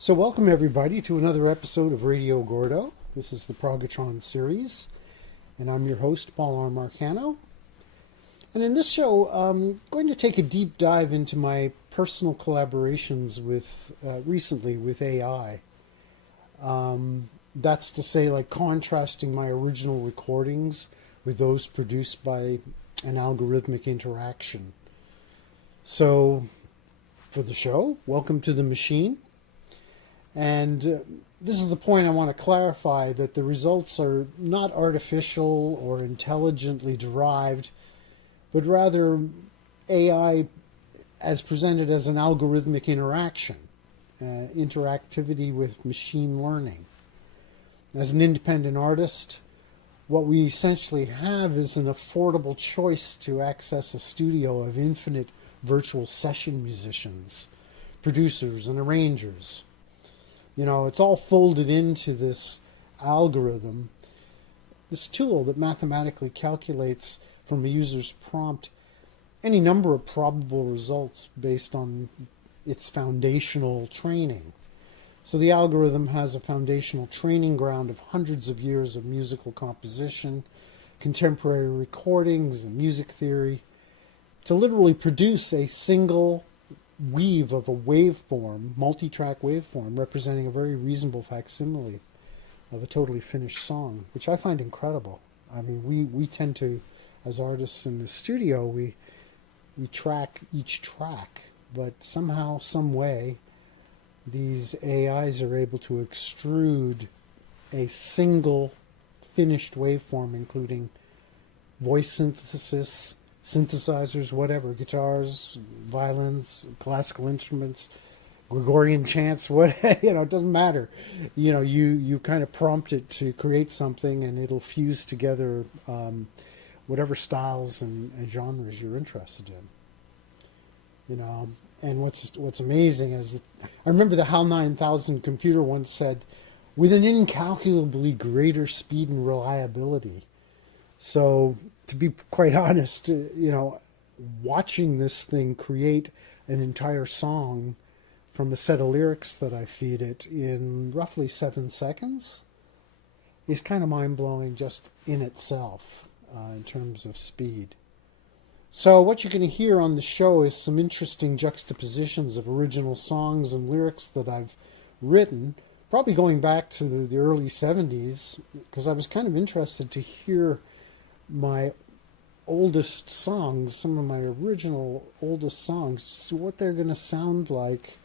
So welcome everybody to another episode of Radio Gordo. This is the Progotron series, and I'm your host, Paul Marcanno. And in this show, I'm going to take a deep dive into my personal collaborations with recently with AI. That's to say, like contrasting my original recordings with those produced by an algorithmic interaction. So, for the show, welcome to the machine. And this is the point I want to clarify, that the results are not artificial or intelligently derived, but rather AI as presented as an algorithmic interaction, interactivity with machine learning. As an independent artist, what we essentially have is an affordable choice to access a studio of infinite virtual session musicians, producers, and arrangers. You know, it's all folded into this algorithm, this tool that mathematically calculates from a user's prompt any number of probable results based on its foundational training. So the algorithm has a foundational training ground of hundreds of years of musical composition, contemporary recordings, and music theory to literally produce a single weave of a waveform, multi-track waveform, representing a very reasonable facsimile of a totally finished song, which I find incredible. I mean, we tend to, as artists in the studio, we track each track, but somehow, some way, these AIs are able to extrude a single finished waveform, including voice synthesis, synthesizers, whatever, guitars, violins, classical instruments, Gregorian chants, what, it doesn't matter. You kind of prompt it to create something and it'll fuse together whatever styles and genres you're interested in. And what's amazing is that I remember the HAL 9000 computer once said, with an incalculably greater speed and reliability. So, to be quite honest, watching this thing create an entire song from a set of lyrics that I feed it in roughly 7 seconds is kind of mind-blowing just in itself in terms of speed. So what you're going to hear on the show is some interesting juxtapositions of original songs and lyrics that I've written, probably going back to the early 70s, because I was kind of interested to hear my oldest songs, some of my original oldest songs, what they're going to sound like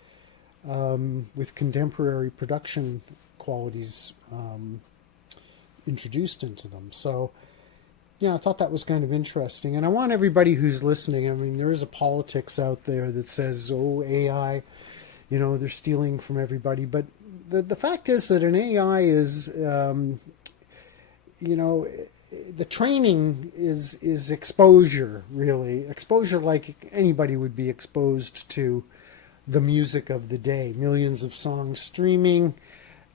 with contemporary production qualities introduced into them. So, I thought that was kind of interesting. And I want everybody who's listening, I mean, there is a politics out there that says, oh, AI, they're stealing from everybody. But the fact is that an AI is, the training is exposure, really. Exposure like anybody would be exposed to the music of the day. Millions of songs streaming.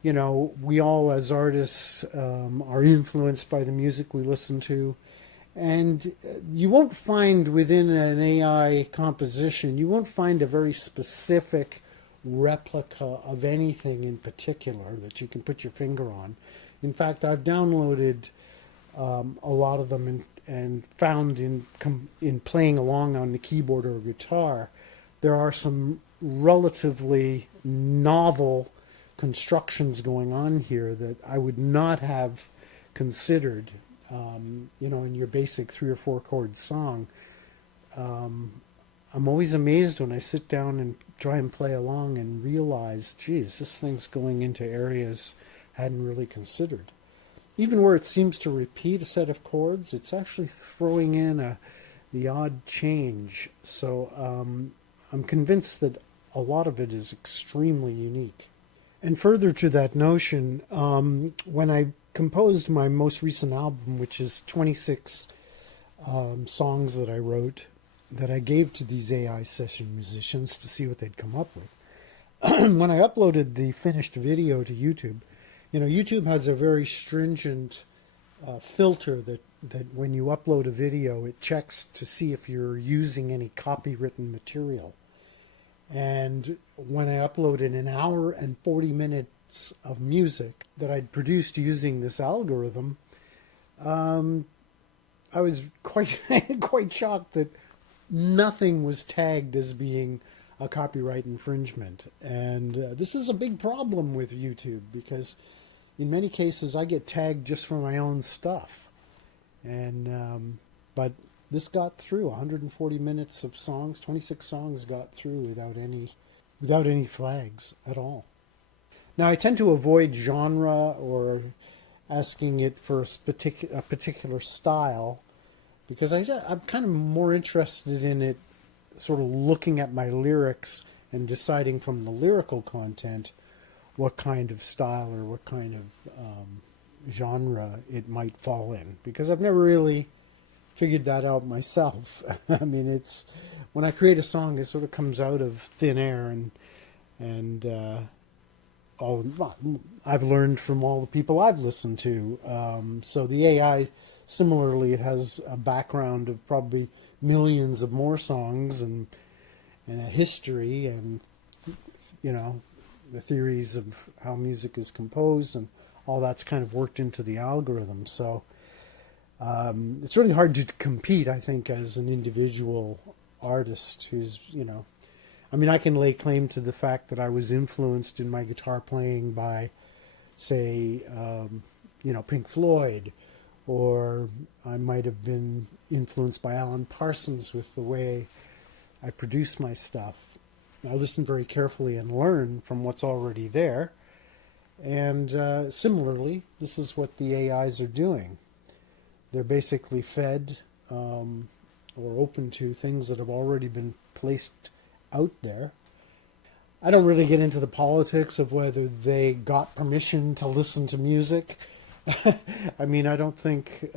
We all as artists are influenced by the music we listen to. And you won't find within an AI composition, you won't find a very specific replica of anything in particular that you can put your finger on. In fact, I've downloaded a lot of them and found in playing along on the keyboard or guitar, there are some relatively novel constructions going on here that I would not have considered, in your basic 3 or 4 chord song. I'm always amazed when I sit down and try and play along and realize, geez, this thing's going into areas I hadn't really considered. Even where it seems to repeat a set of chords, it's actually throwing in the odd change. So I'm convinced that a lot of it is extremely unique. And further to that notion, when I composed my most recent album, which is 26 songs that I wrote, that I gave to these AI session musicians to see what they'd come up with. When I uploaded the finished video to YouTube, YouTube has a very stringent filter that when you upload a video, it checks to see if you're using any copywritten material. And when I uploaded an hour and 40 minutes of music that I'd produced using this algorithm, I was quite quite shocked that nothing was tagged as being a copyright infringement. And this is a big problem with YouTube because in many cases I get tagged just for my own stuff. And but this got through. 140 minutes of songs, 26 songs got through without any flags at all. Now I tend to avoid genre or asking it for a particular style because I'm kind of more interested in it sort of looking at my lyrics and deciding from the lyrical content what kind of style or what kind of genre it might fall in, because I've never really figured that out myself. I mean, it's when I create a song, it sort of comes out of thin air, and I've learned from all the people I've listened to. So the AI, similarly, it has a background of probably millions of more songs and a history and, you know, the theories of how music is composed and all that's kind of worked into the algorithm. So it's really hard to compete, I think, as an individual artist who's, you know, I mean, I can lay claim to the fact that I was influenced in my guitar playing by, say, you know, Pink Floyd, or I might have been influenced by Alan Parsons with the way I produce my stuff. I listen very carefully and learn from what's already there. And similarly, this is what the AIs are doing. They're basically fed or open to things that have already been placed out there. I don't really get into the politics of whether they got permission to listen to music. I mean, I don't think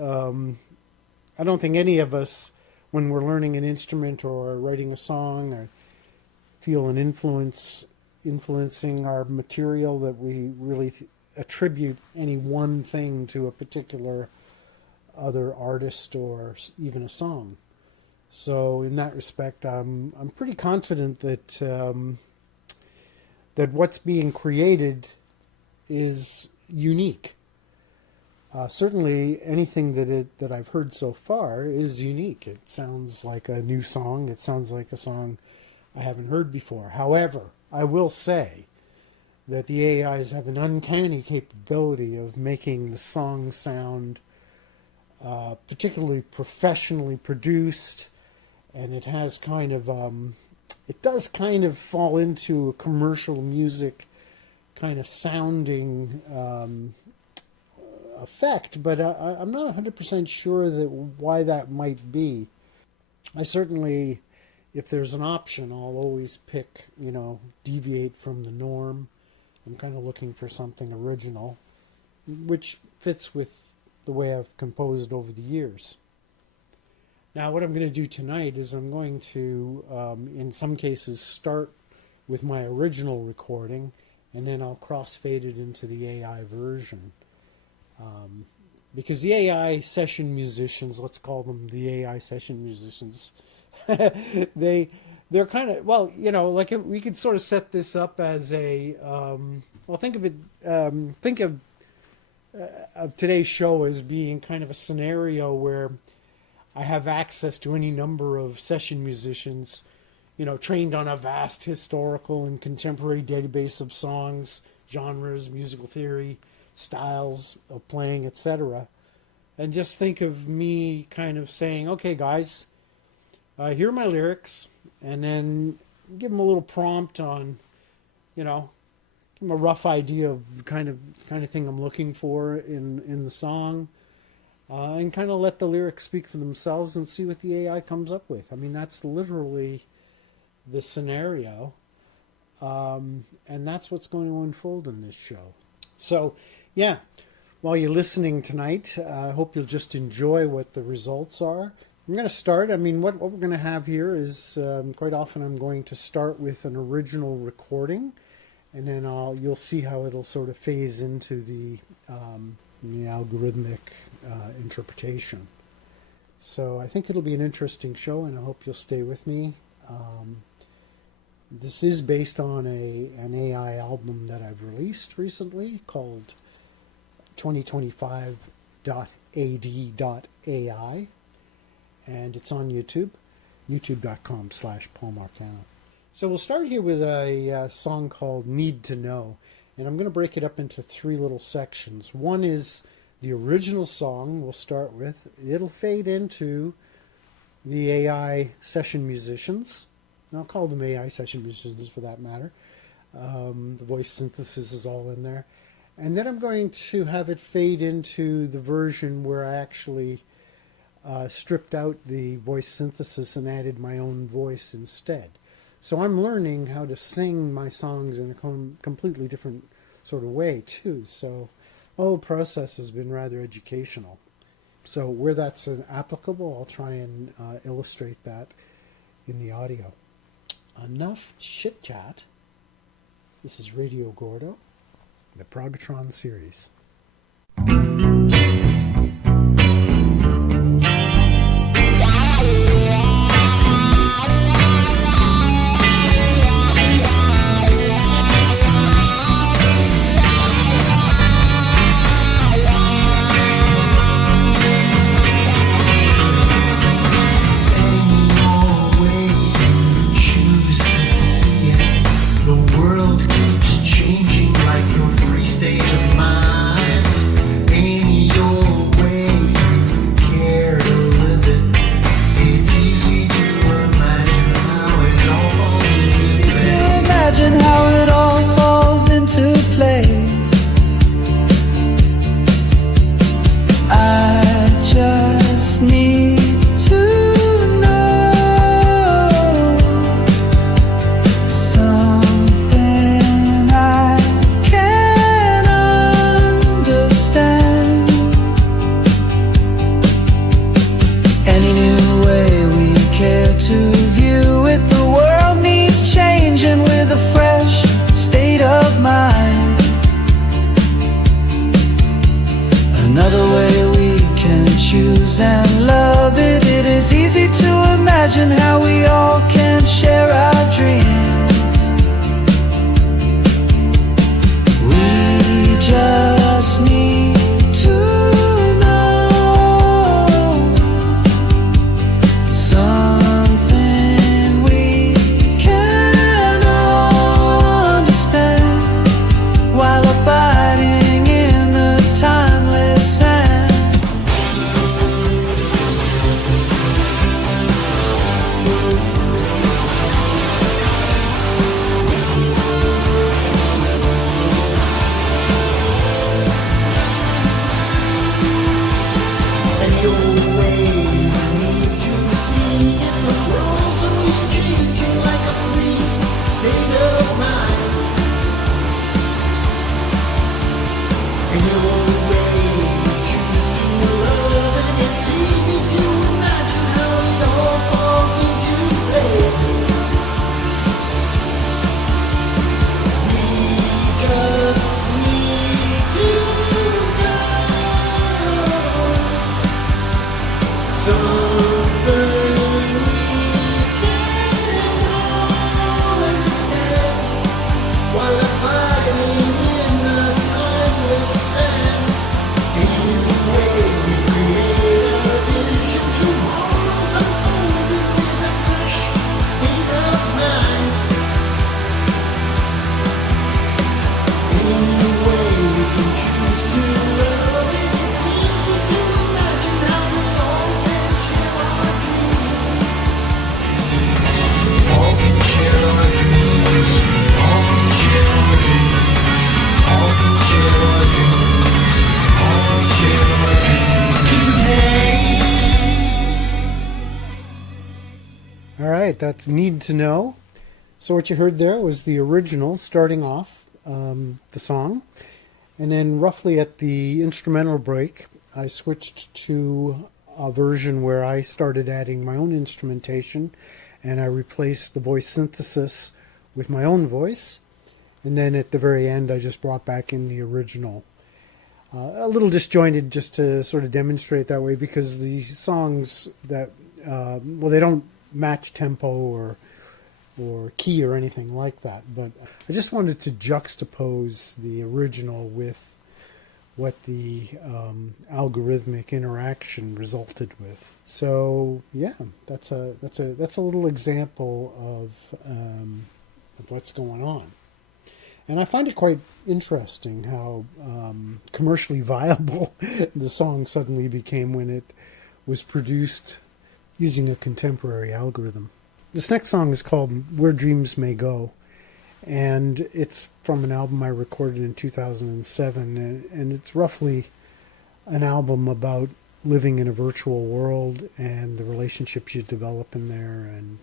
any of us, when we're learning an instrument or writing a song, or feel an influencing our material, that we really attribute any one thing to a particular other artist or even a song. So in that respect, I'm pretty confident that that what's being created is unique. Certainly, anything that I've heard so far is unique. It sounds like a new song. It sounds like a song I haven't heard before. However, I will say that the AIs have an uncanny capability of making the song sound particularly professionally produced, and it has kind of it does kind of fall into a commercial music kind of sounding effect, but I'm not 100% sure that why that might be. I certainly, if there's an option, I'll always pick, you know, deviate from the norm. I'm kind of looking for something original, which fits with the way I've composed over the years. Now, what I'm going to do tonight is I'm going to, in some cases, start with my original recording, and then I'll crossfade it into the AI version. Because the AI session musicians, let's call them the AI session musicians, they're kind of, well, you know, like we could sort of set this up as a, well, think of it, think of today's show as being kind of a scenario where I have access to any number of session musicians, you know, trained on a vast historical and contemporary database of songs, genres, musical theory, styles of playing, etc. And just think of me kind of saying, okay, guys, here are my lyrics, and then give them a little prompt on, you know, give them a rough idea of kind of thing I'm looking for in the song, and kind of let the lyrics speak for themselves and see what the AI comes up with. I mean, that's literally the scenario, and that's what's going to unfold in this show. So, yeah, while you're listening tonight, I hope you'll just enjoy what the results are. I'm going to start. I mean, what we're going to have here is quite often I'm going to start with an original recording, and then you'll see how it'll sort of phase into the algorithmic interpretation. So I think it'll be an interesting show, and I hope you'll stay with me. This is based on an AI album that I've released recently called 2025.ad.ai, and it's on YouTube, youtube.com/Paul Marcanno. So we'll start here with a song called Need to Know, and I'm going to break it up into three little sections. One is the original song we'll start with. It'll fade into the AI session musicians. And I'll call them AI session musicians for that matter. The voice synthesis is all in there. And then I'm going to have it fade into the version where I actually stripped out the voice synthesis and added my own voice instead. So I'm learning how to sing my songs in a completely different sort of way too. So the whole process has been rather educational. So where that's applicable, I'll try and illustrate that in the audio. Enough chit chat. This is Radio Gordo, the Progotron series. Changing like your free state of mind. right, that's Need to Know. So what you heard there was the original starting off the song. And then roughly at the instrumental break, I switched to a version where I started adding my own instrumentation, and I replaced the voice synthesis with my own voice. And then at the very end, I just brought back in the original. A little disjointed just to sort of demonstrate that way, because the songs that, well, they don't match tempo or or key or anything like that, but I just wanted to juxtapose the original with what the algorithmic interaction resulted with. So yeah, that's a little example of what's going on. And I find it quite interesting how commercially viable the song suddenly became when it was produced using a contemporary algorithm. This next song is called Where Dreams May Go, and it's from an album I recorded in 2007, and it's roughly an album about living in a virtual world and the relationships you develop in there. And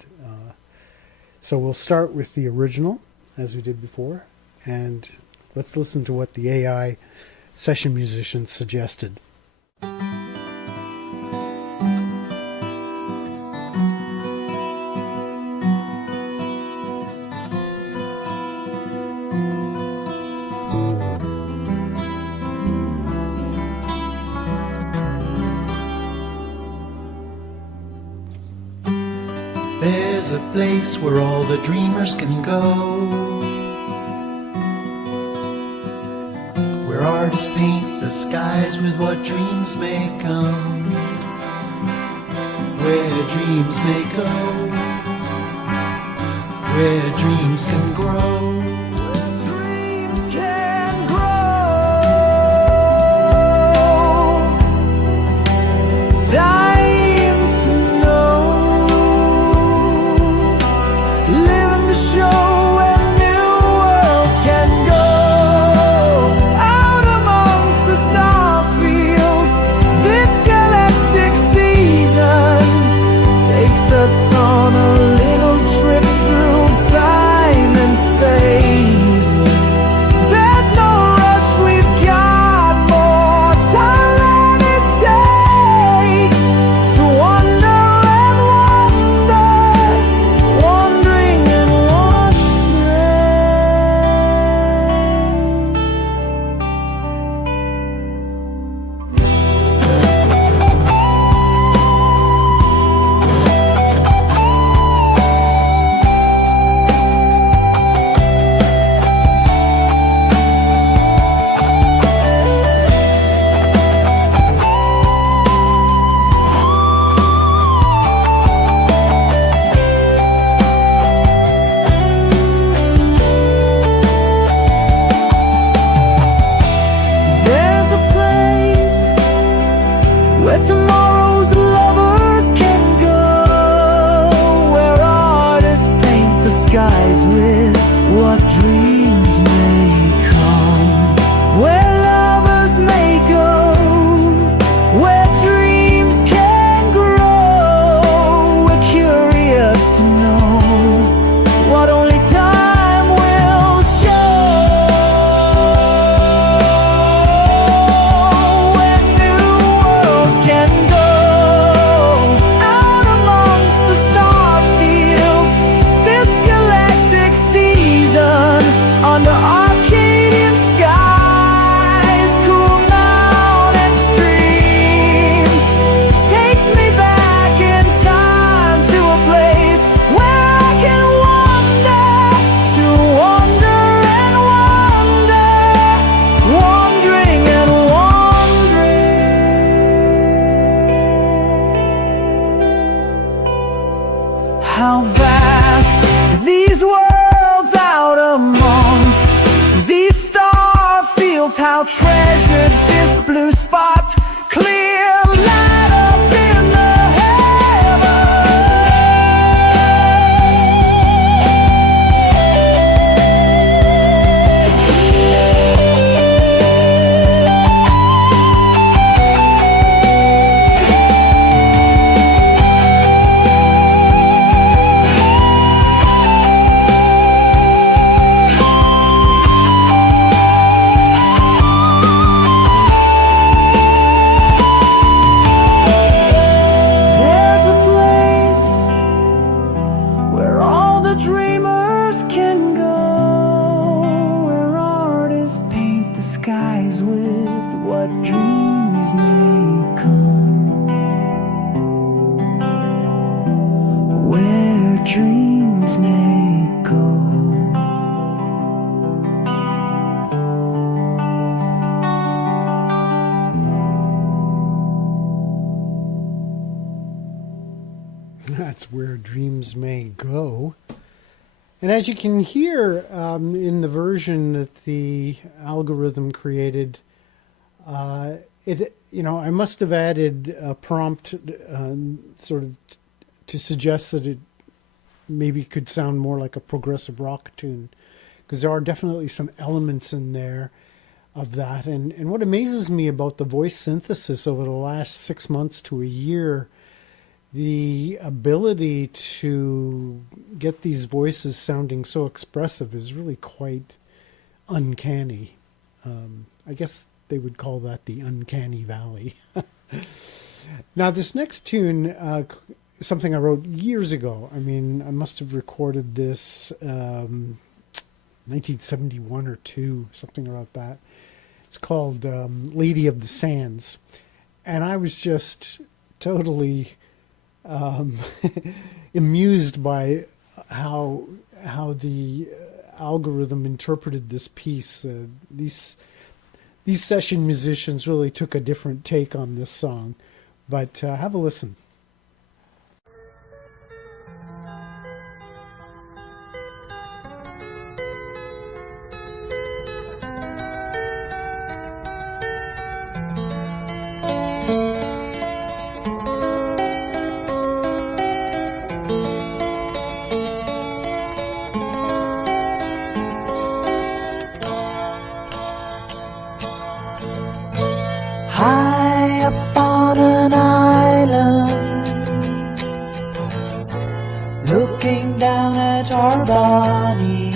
so we'll start with the original, as we did before, and let's listen to what the AI session musicians suggested. There's a place where all the dreamers can go, where artists paint the skies with what dreams may come, where dreams may go, where dreams can grow. Dreams can grow. Time to know. Living to show where new worlds can go. Out amongst the star fields, this galactic season takes us on a little trip through time and space. There's no rush, we've got more time than it takes to wonder and wonder, wondering and there's a place where tomorrow's lovers can go, where artists paint the skies with what dreams may come, where lovers may go, where dreams can grow. We're curious to know what only time will show. Where new worlds can go, out amongst the star fields, this galactic season under Arcadian skies, cool mountain streams, takes me back in time to a place where I can wander, to wonder and wonder, wondering and wondering. How vast these worlds out amongst these star fields, how treasured this blue spot, clear light up in the There's a place where all the dreamers can go, where artists paint the skies with what dreams may come, where dreams may that's where dreams may go. And as you can hear in the version that the algorithm created, I must have added a prompt sort of to suggest that it maybe could sound more like a progressive rock tune, because there are definitely some elements in there of that. And what amazes me about the voice synthesis over the last 6 months to a year, the ability to get these voices sounding so expressive is really quite uncanny. I guess they would call that the uncanny valley. Now, this next tune is something I wrote years ago. I mean, I must have recorded this 1971 or 2, something about that. It's called Lady of the Sands. And I was just totally amused by how the algorithm interpreted this piece. These session musicians really took a different take on this song. But have a listen. High up on an island, looking down at our bodies,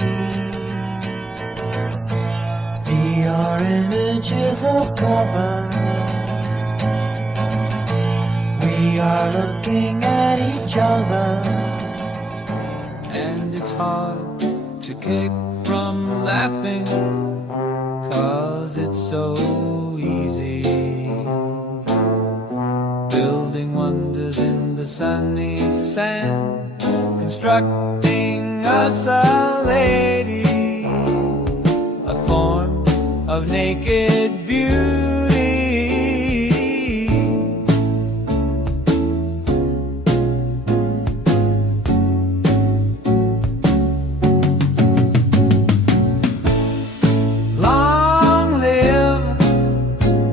see our images of cover. We are looking at each other, and it's hard to kick from laughing, 'cause it's so easy. Building wonders in the sunny sand, constructing us a lady, a form of naked beauty. Long live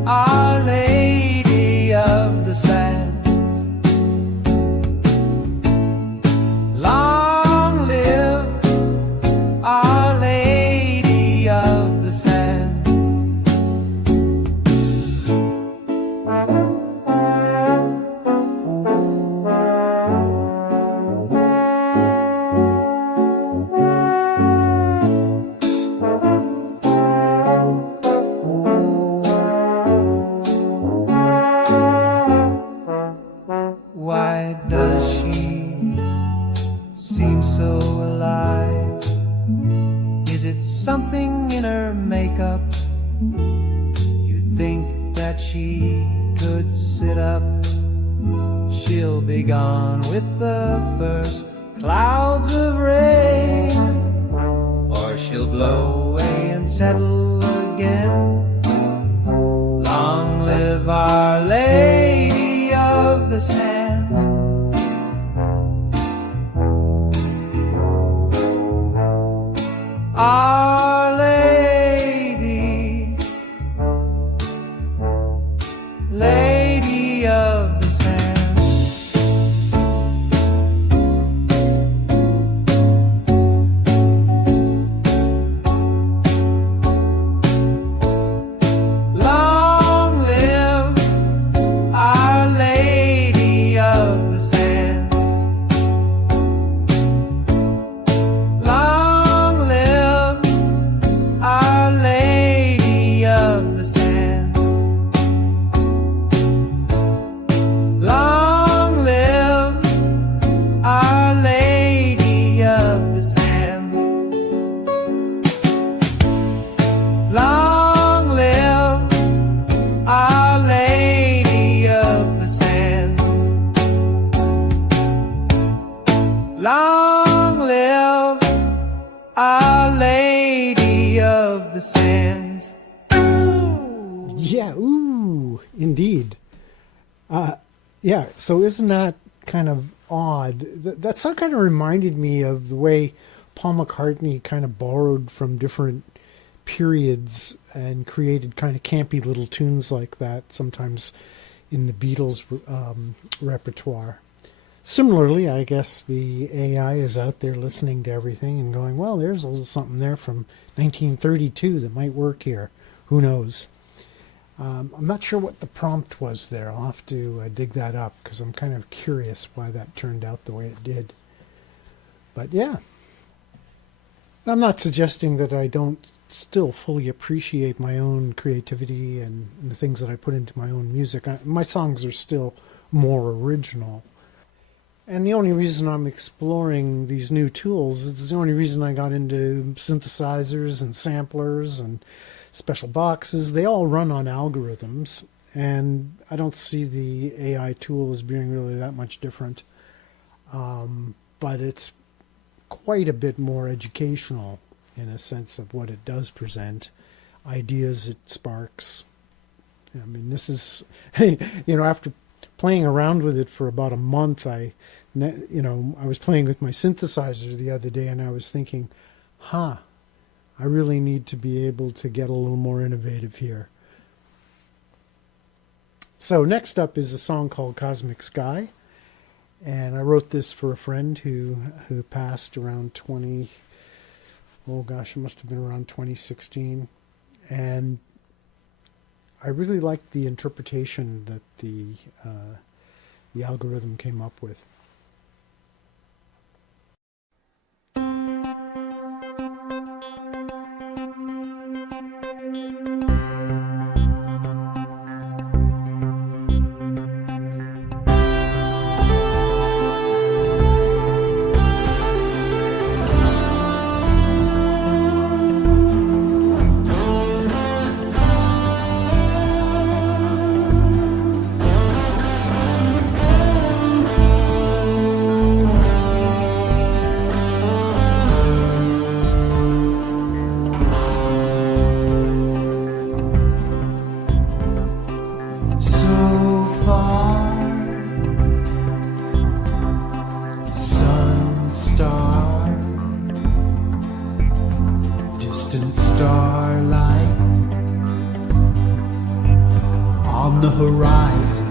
Our Lady of the Sands. Long live Our Lady of the Sands. Why does she seem so alive? Is it something in her makeup? You'd think that she could sit up. She'll be gone with the first clouds of rain, or she'll blow away and settle again. Long live Our Lady of the Sands. Our Lady, Lady of the Sands. Long live Our Lady of the Sands. Long live Our Lady of the Sands. Long live Our Lady of the Sands. Long live Our Lady of the Sands. Long live Our Lady of the Sands. Yeah, ooh, indeed. Yeah, so isn't that kind of odd. That song kind of reminded me of the way Paul McCartney kind of borrowed from different periods and created kind of campy little tunes like that, sometimes in the Beatles repertoire. Similarly, I guess the AI is out there listening to everything and going, well, there's a little something there from 1932 that might work here. Who knows? I'm not sure what the prompt was there. I'll have to dig that up because I'm kind of curious why that turned out the way it did. But yeah, I'm not suggesting that I don't still fully appreciate my own creativity and the things that I put into my own music. My songs are still more original. And the only reason I'm exploring these new tools is the only reason I got into synthesizers and samplers and special boxes. They all run on algorithms, and I don't see the AI tool as being really that much different. But it's quite a bit more educational in a sense of what it does present, ideas it sparks. I mean, this is, after playing around with it for about a month, I was playing with my synthesizer the other day, and I was thinking, I really need to be able to get a little more innovative here. So next up is a song called Cosmic Sky. And I wrote this for a friend who passed around it must have been around 2016. And I really liked the interpretation that the algorithm came up with. Distant starlight on the horizon.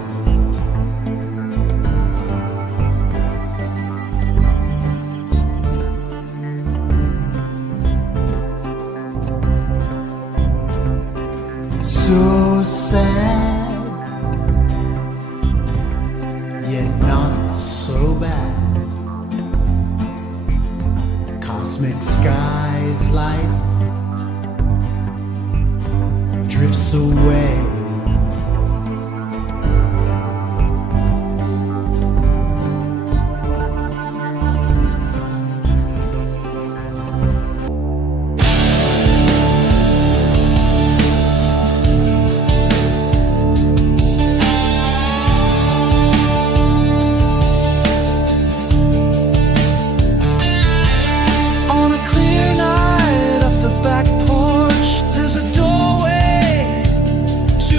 So sad, yet not so bad. Cosmic skies light drifts away. On a clear night off the back porch, there's a doorway to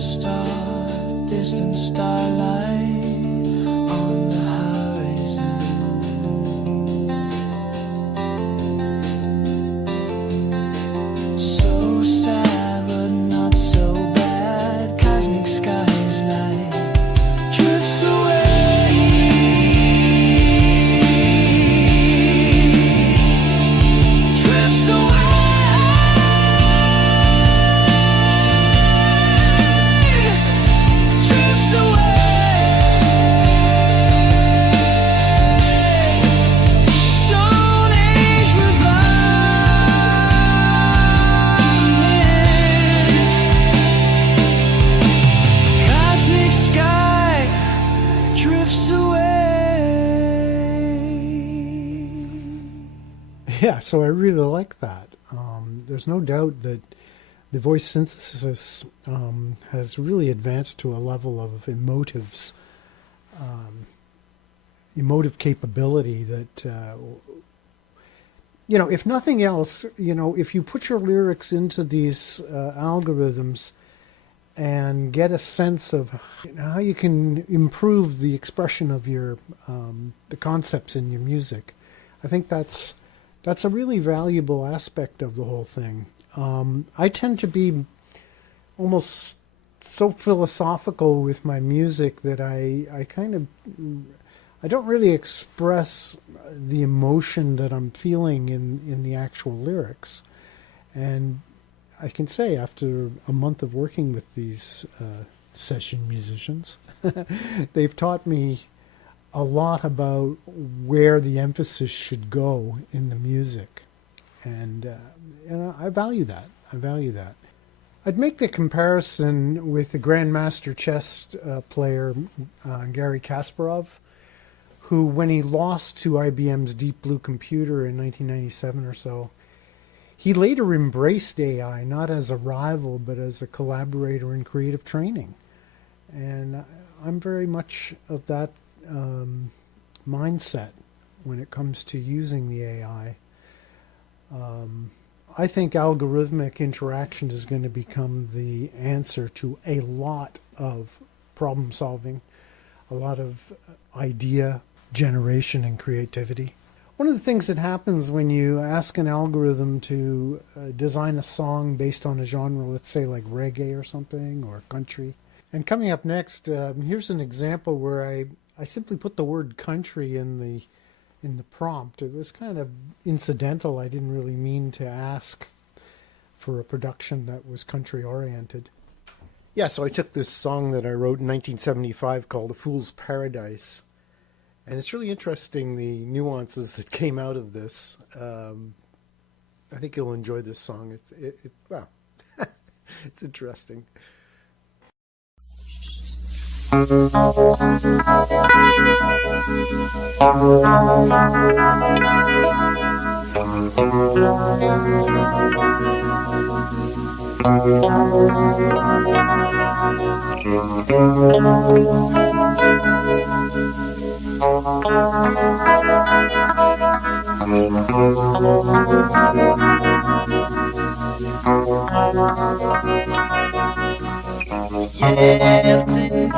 distant starlight on the horizon. So sad but not so bad, cosmic skies light drifts away. Drifts away. Drifts away. Stone Age reviving. Cosmic sky drifts away. Yeah, so I really like that. There's no doubt that the voice synthesis has really advanced to a level of emotive capability that, if nothing else, if you put your lyrics into these algorithms and get a sense of how you can improve the expression of your the concepts in your music, I think that's a really valuable aspect of the whole thing. I tend to be almost so philosophical with my music that I don't really express the emotion that I'm feeling in the actual lyrics. And I can say after a month of working with these session musicians, they've taught me a lot about where the emphasis should go in the music. And I value that. I'd make the comparison with the Grandmaster chess player Garry Kasparov, who, when he lost to IBM's Deep Blue computer in 1997 or so, he later embraced AI not as a rival but as a collaborator in creative training. And I'm very much of that mindset when it comes to using the AI. I think algorithmic interaction is going to become the answer to a lot of problem solving, a lot of idea generation and creativity. One of the things that happens when you ask an algorithm to design a song based on a genre, let's say like reggae or something, or country. And coming up next, here's an example where I simply put the word country in the prompt. It was kind of incidental. I didn't really mean to ask for a production that was country oriented. Yeah, so I took this song that I wrote in 1975 called A Fool's Paradise. And it's really interesting, the nuances that came out of this. I think you'll enjoy this song. Well, it's interesting. Yes, indeed,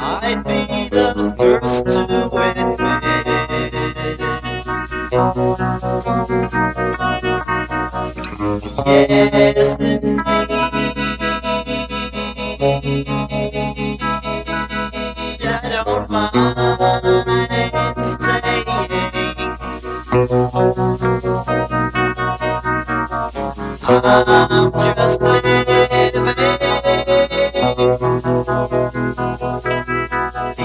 I'd be the first to admit. Yes, indeed, I don't mind saying I'm just living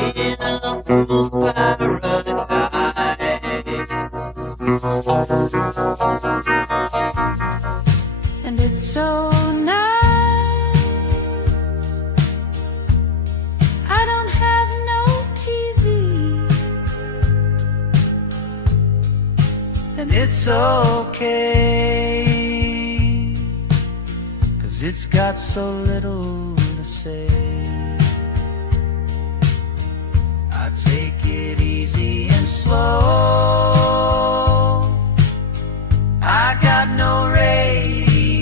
in a fool's paradise. And it's so nice. I don't have no TV, and it's okay, 'cause it's got so little to say. I take it easy and slow. I got no radio.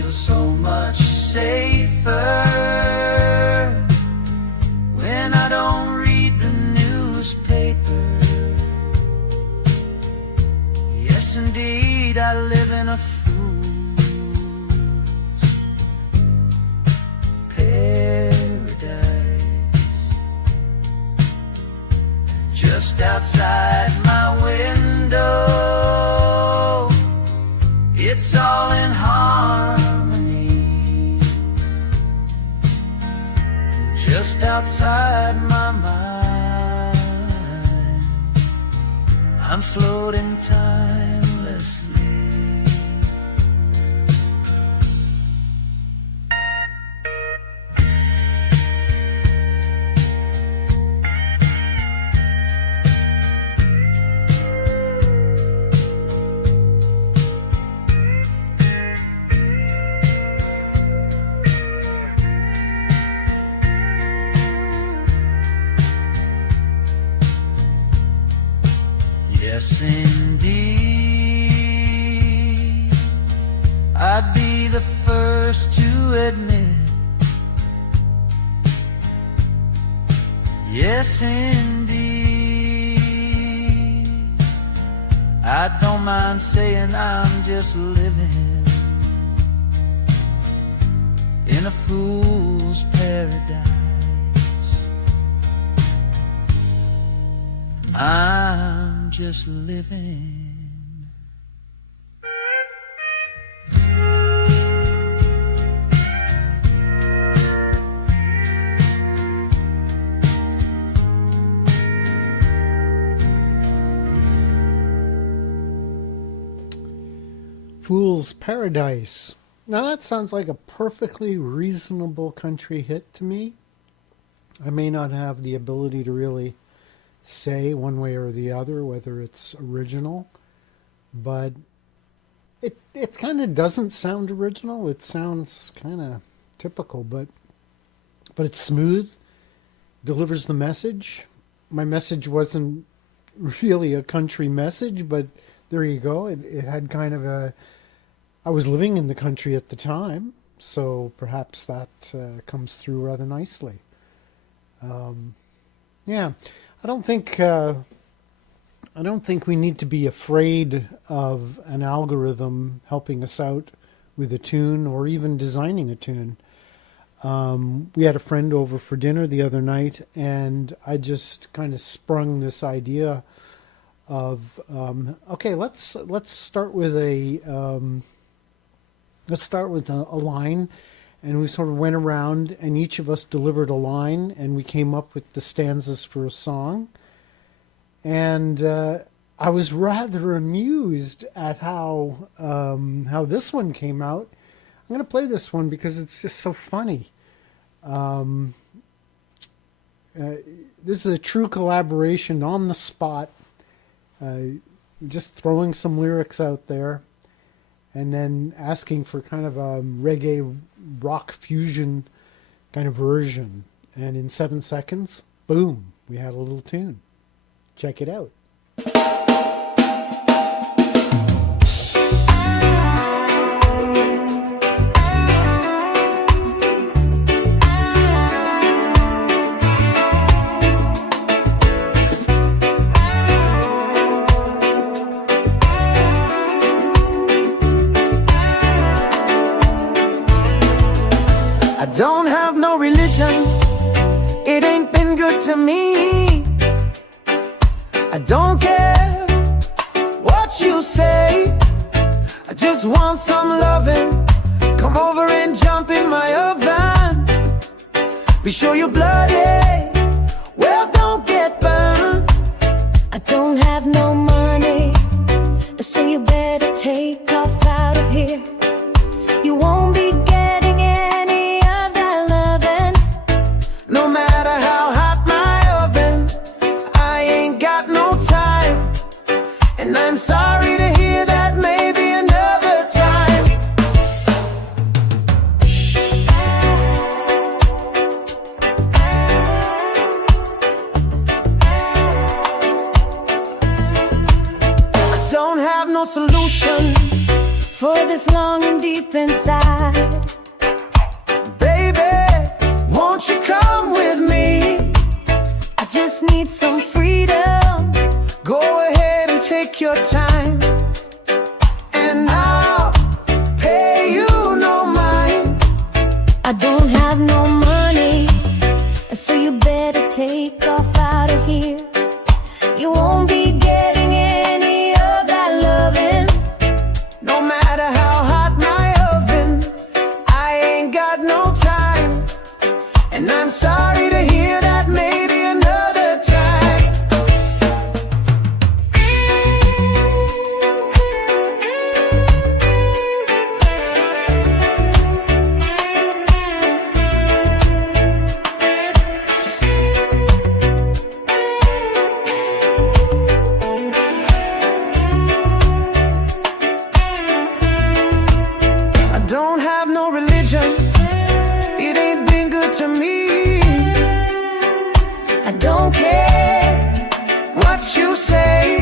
feel so much safer when I don't read the newspaper. Yes, indeed, I live in a fool's paradise. Just outside my window, it's all in harmony. Just outside my mind, I'm floating timelessly. Yes, indeed, I'd be the first to admit. Yes, indeed, I don't mind saying I'm just living in a fool's paradise. I'm just living. Fool's Paradise. Now that sounds like a perfectly reasonable country hit to me. I may not have the ability to really say one way or the other whether it's original, but it kind of doesn't sound original. It sounds kind of typical, but it's smooth, delivers the message. My message wasn't really a country message, but there you go. It had kind of a, I was living in the country at the time, so perhaps that comes through rather nicely. Yeah. I don't think we need to be afraid of an algorithm helping us out with a tune or even designing a tune. We had a friend over for dinner the other night, and I just kind of sprung this idea of okay, let's start with a line. And we sort of went around, and each of us delivered a line, and we came up with the stanzas for a song. And I was rather amused at how this one came out. I'm going to play this one because it's just so funny. This is a true collaboration on the spot, just throwing some lyrics out there, and then asking for kind of a reggae rock fusion kind of version. And in 7 seconds, boom, we had a little tune. Check it out. I don't have no religion, it ain't been good to me. I don't care what you say, I just want some loving. Come over and jump in my oven. Be sure you're bloody, well don't get burned. I don't have no money, so you better take off out of here. You won't be getting any of that loving. No matter how hot my oven, I ain't got no time. And I'm sorry to hear that, maybe another time. I don't have no solution for for this longing deep inside. Baby, won't you come with me? I just need some freedom. Go ahead and take your time, and I'll pay you no mind. I don't have no money, so you better take off out of here. You won't be getting any of that loving. No matter how hot my oven, I ain't got no time. And I'm sorry to hear that, maybe another time. I don't have no religion, it ain't been good to me. I don't care. What you say?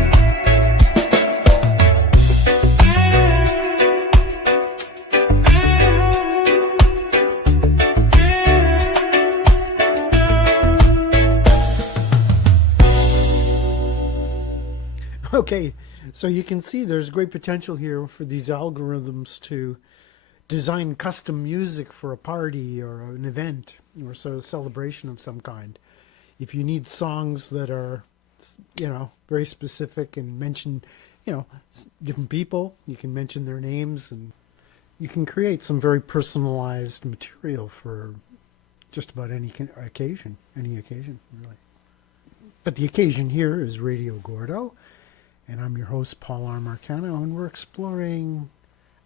Okay, so you can see there's great potential here for these algorithms to design custom music for a party or an event or so a celebration of some kind. If you need songs that are, very specific and mention, different people, you can mention their names, and you can create some very personalized material for just about any occasion, really. But the occasion here is Radio Gordo, and I'm your host, Paul Marcanno, and we're exploring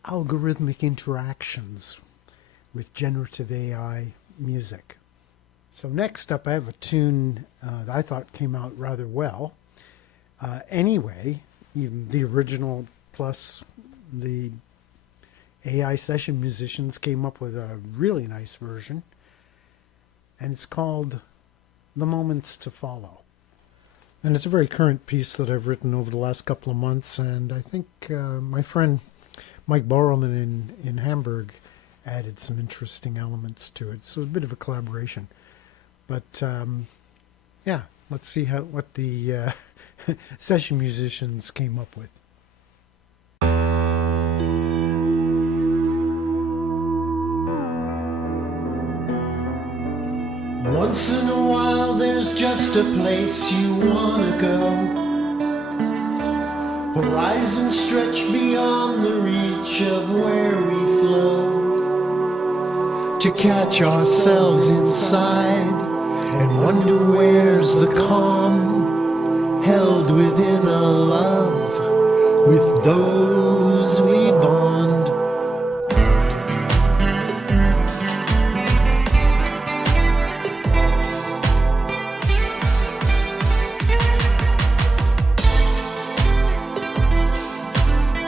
algorithmic interactions with generative AI music. So next up, I have a tune that I thought came out rather well. Anyway, even the original plus the AI session musicians came up with a really nice version, and it's called The Moments to Follow. And it's a very current piece that I've written over the last couple of months, and I think my friend Mike Borelman in Hamburg added some interesting elements to it. So it's a bit of a collaboration. But let's see what the session musicians came up with. Once in a while there's just a place you wanna go. Horizons stretch beyond the reach of where we flow, to catch ourselves inside and wonder where's the calm held within a love with those we bond.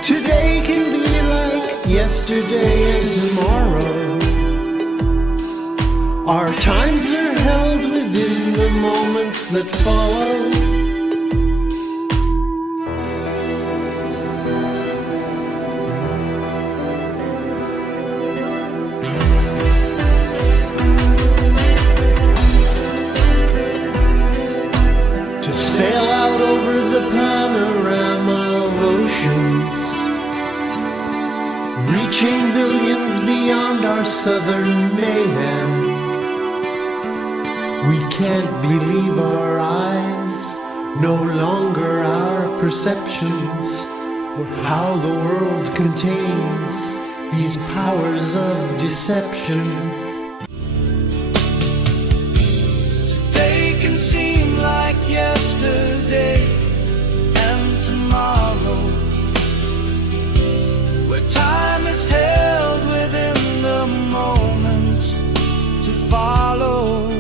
Today can be like yesterday and tomorrow. Our times are held within the moments that follow. To sail out over the panorama of oceans, reaching billions beyond our southern mayhem. We can't believe our eyes, no longer our perceptions, or how the world contains these powers of deception. Today can seem like yesterday and tomorrow, where time is held within the moments to follow.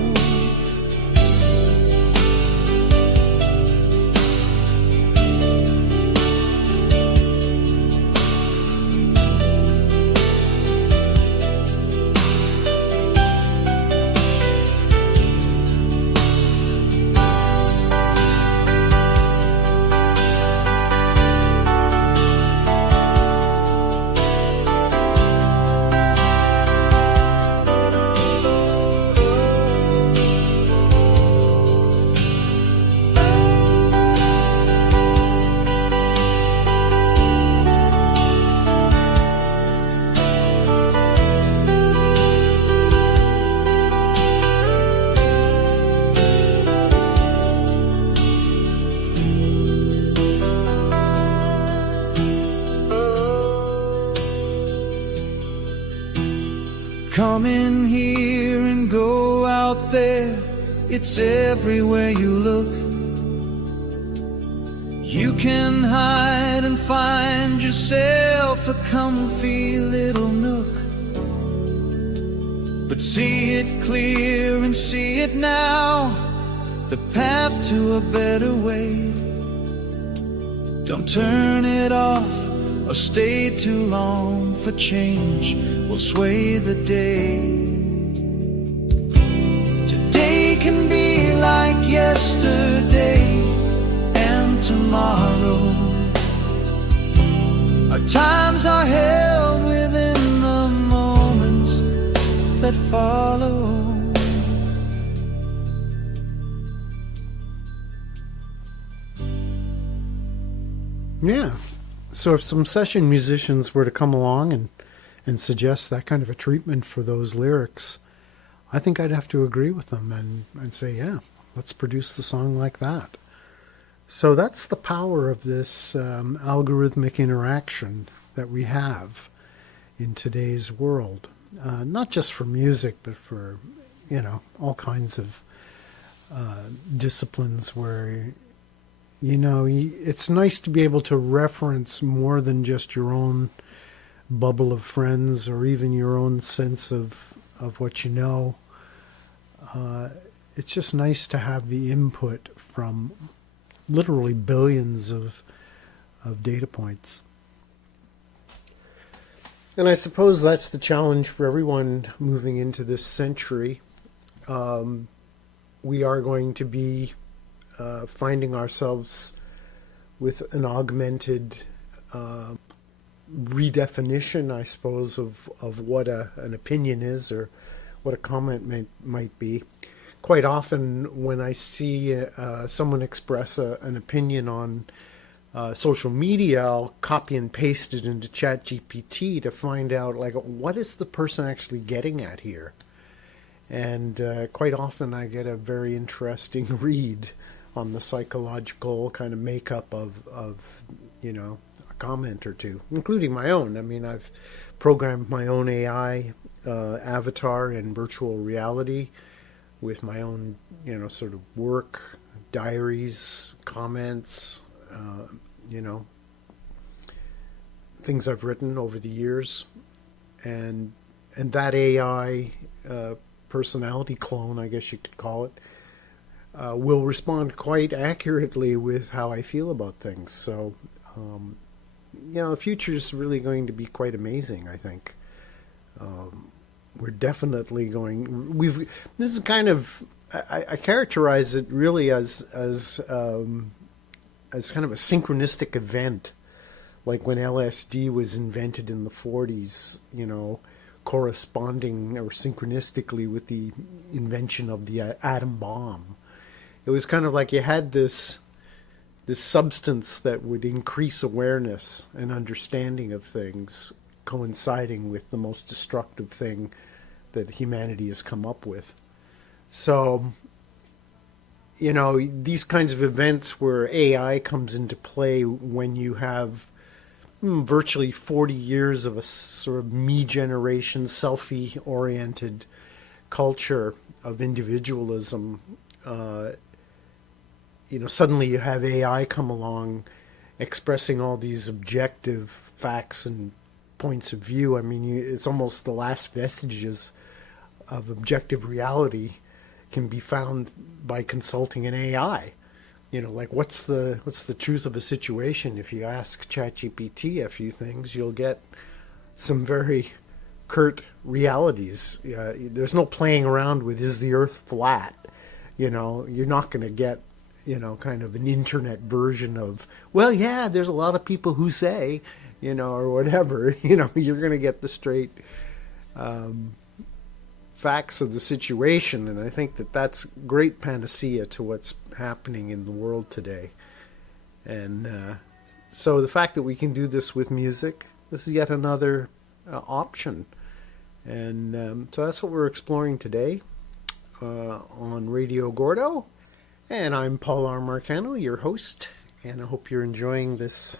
come in here and go out there, it's everywhere you look. You can hide and find yourself a comfy little nook. But see it clear and see it now, the path to a better way. Don't turn it off or stay too long, for change will sway the day. Today can be like yesterday, and tomorrow our times are held within the moments that follow. Yeah. So if some session musicians were to come along and suggest that kind of a treatment for those lyrics, I think I'd have to agree with them and say, yeah, let's produce the song like that. So that's the power of this algorithmic interaction that we have in today's world. Not just for music, but for, all kinds of disciplines where, it's nice to be able to reference more than just your own bubble of friends or even your own sense of what you know. It's just nice to have the input from literally billions of data points. And I suppose that's the challenge for everyone moving into this century. We are going to be finding ourselves with an augmented redefinition, I suppose, of what an opinion is or what a comment might be. Quite often when I see someone express an opinion on social media, I'll copy and paste it into ChatGPT to find out, what is the person actually getting at here? And quite often I get a very interesting read on the psychological kind of makeup of a comment or two, including my own. I mean, I've programmed my own AI avatar in virtual reality with my own, sort of work, diaries, comments, things I've written over the years. And that AI personality clone, I guess you could call it, will respond quite accurately with how I feel about things. So, the future is really going to be quite amazing, I think. We're definitely this is kind of, I characterize it really as kind of a synchronistic event, like when LSD was invented in the 40s, corresponding or synchronistically with the invention of the atom bomb. It was kind of like you had this substance that would increase awareness and understanding of things, coinciding with the most destructive thing that humanity has come up with. So, these kinds of events where AI comes into play when you have virtually 40 years of a sort of me generation, selfie-oriented culture of individualism, suddenly you have AI come along expressing all these objective facts and points of view. I mean, it's almost the last vestiges of objective reality can be found by consulting an AI. What's the truth of a situation? If you ask ChatGPT a few things, you'll get some very curt realities. There's no playing around with, is the earth flat? You're not going to get, kind of an internet version of, well, yeah, there's a lot of people who say, or whatever. You're going to get the straight facts of the situation. And I think that's great panacea to what's happening in the world today. And so the fact that we can do this with music, this is yet another option. And so that's what we're exploring today on Radio Gordo. And I'm Paul Marcanno, your host, and I hope you're enjoying this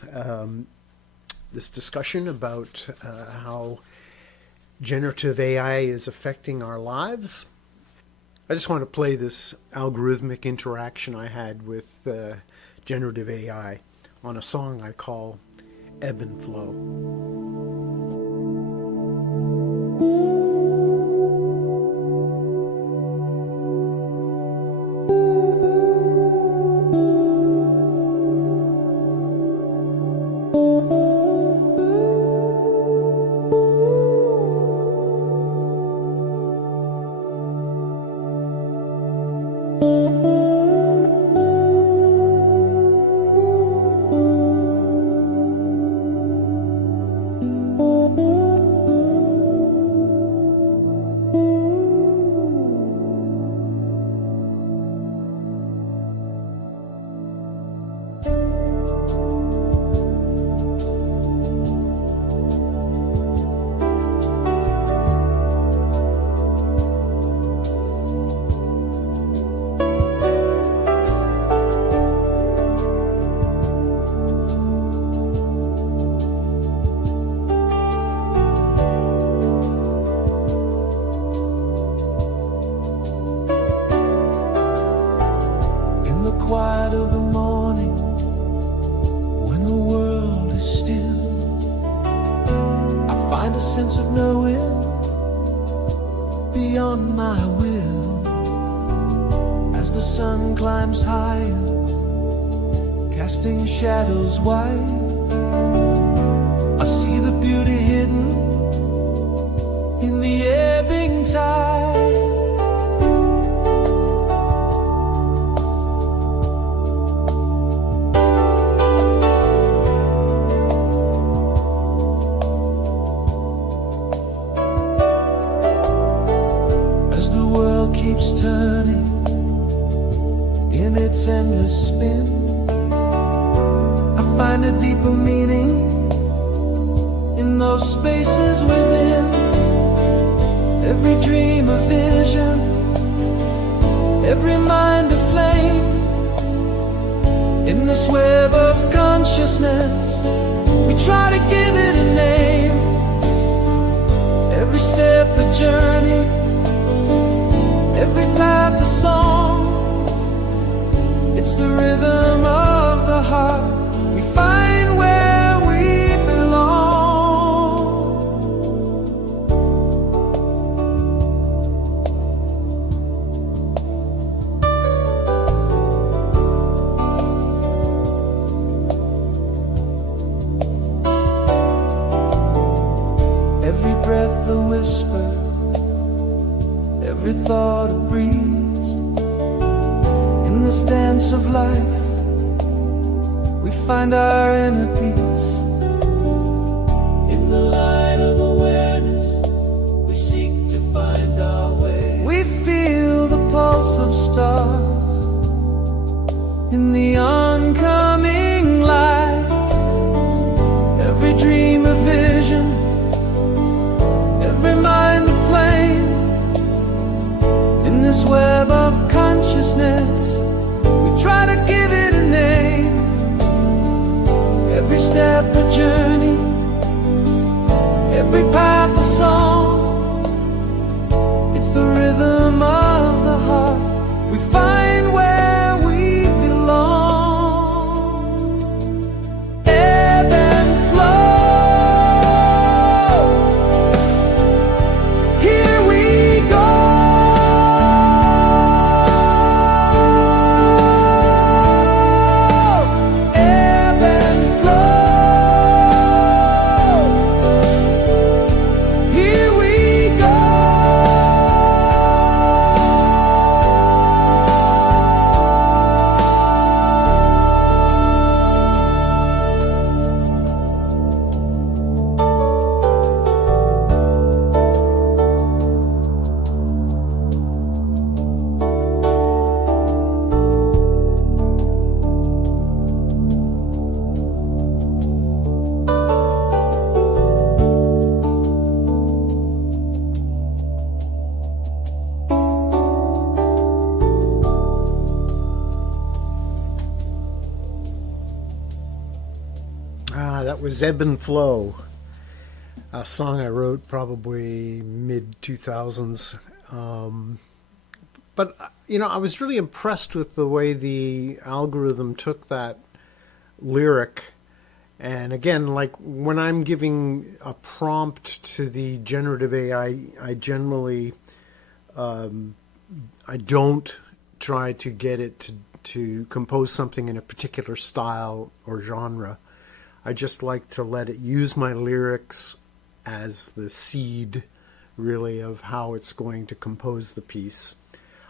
this discussion about how generative AI is affecting our lives. I just want to play this algorithmic interaction I had with generative AI on a song I call Ebb and Flow. Quiet of the morning, when the world is still, I find a sense of knowing beyond my will. As the sun climbs higher, casting shadows wide, I see the beauty hidden in the ebbing tide. Keeps turning in its endless spin, I find a deeper meaning in those spaces within. Every dream a vision, every mind a flame. In this web of consciousness, we try to give it a name. Every step a journey, every path a song. It's the rhythm of the heart. We find where we belong. Every breath a whisper, every thought a breeze. In this dance of life, we find our inner peace. In the light of awareness, we seek to find our way. We feel the pulse of stars in the oncoming light. Every dream a vision, every mind a flame. In this web of consciousness, we try to give it a name. Every step a journey, every path a song. It's the rhythm of the heart. We find where we belong. Ebb and flow, here we go. Ebb and flow, here we go. That was Ebb and Flow. a song I wrote probably mid 2000s. But, I was really impressed with the way the algorithm took that lyric. And again, like when I'm giving a prompt to the generative AI, I generally, I don't try to get it to compose something in a particular style or genre. I just like to let it use my lyrics as the seed, really, of how it's going to compose the piece.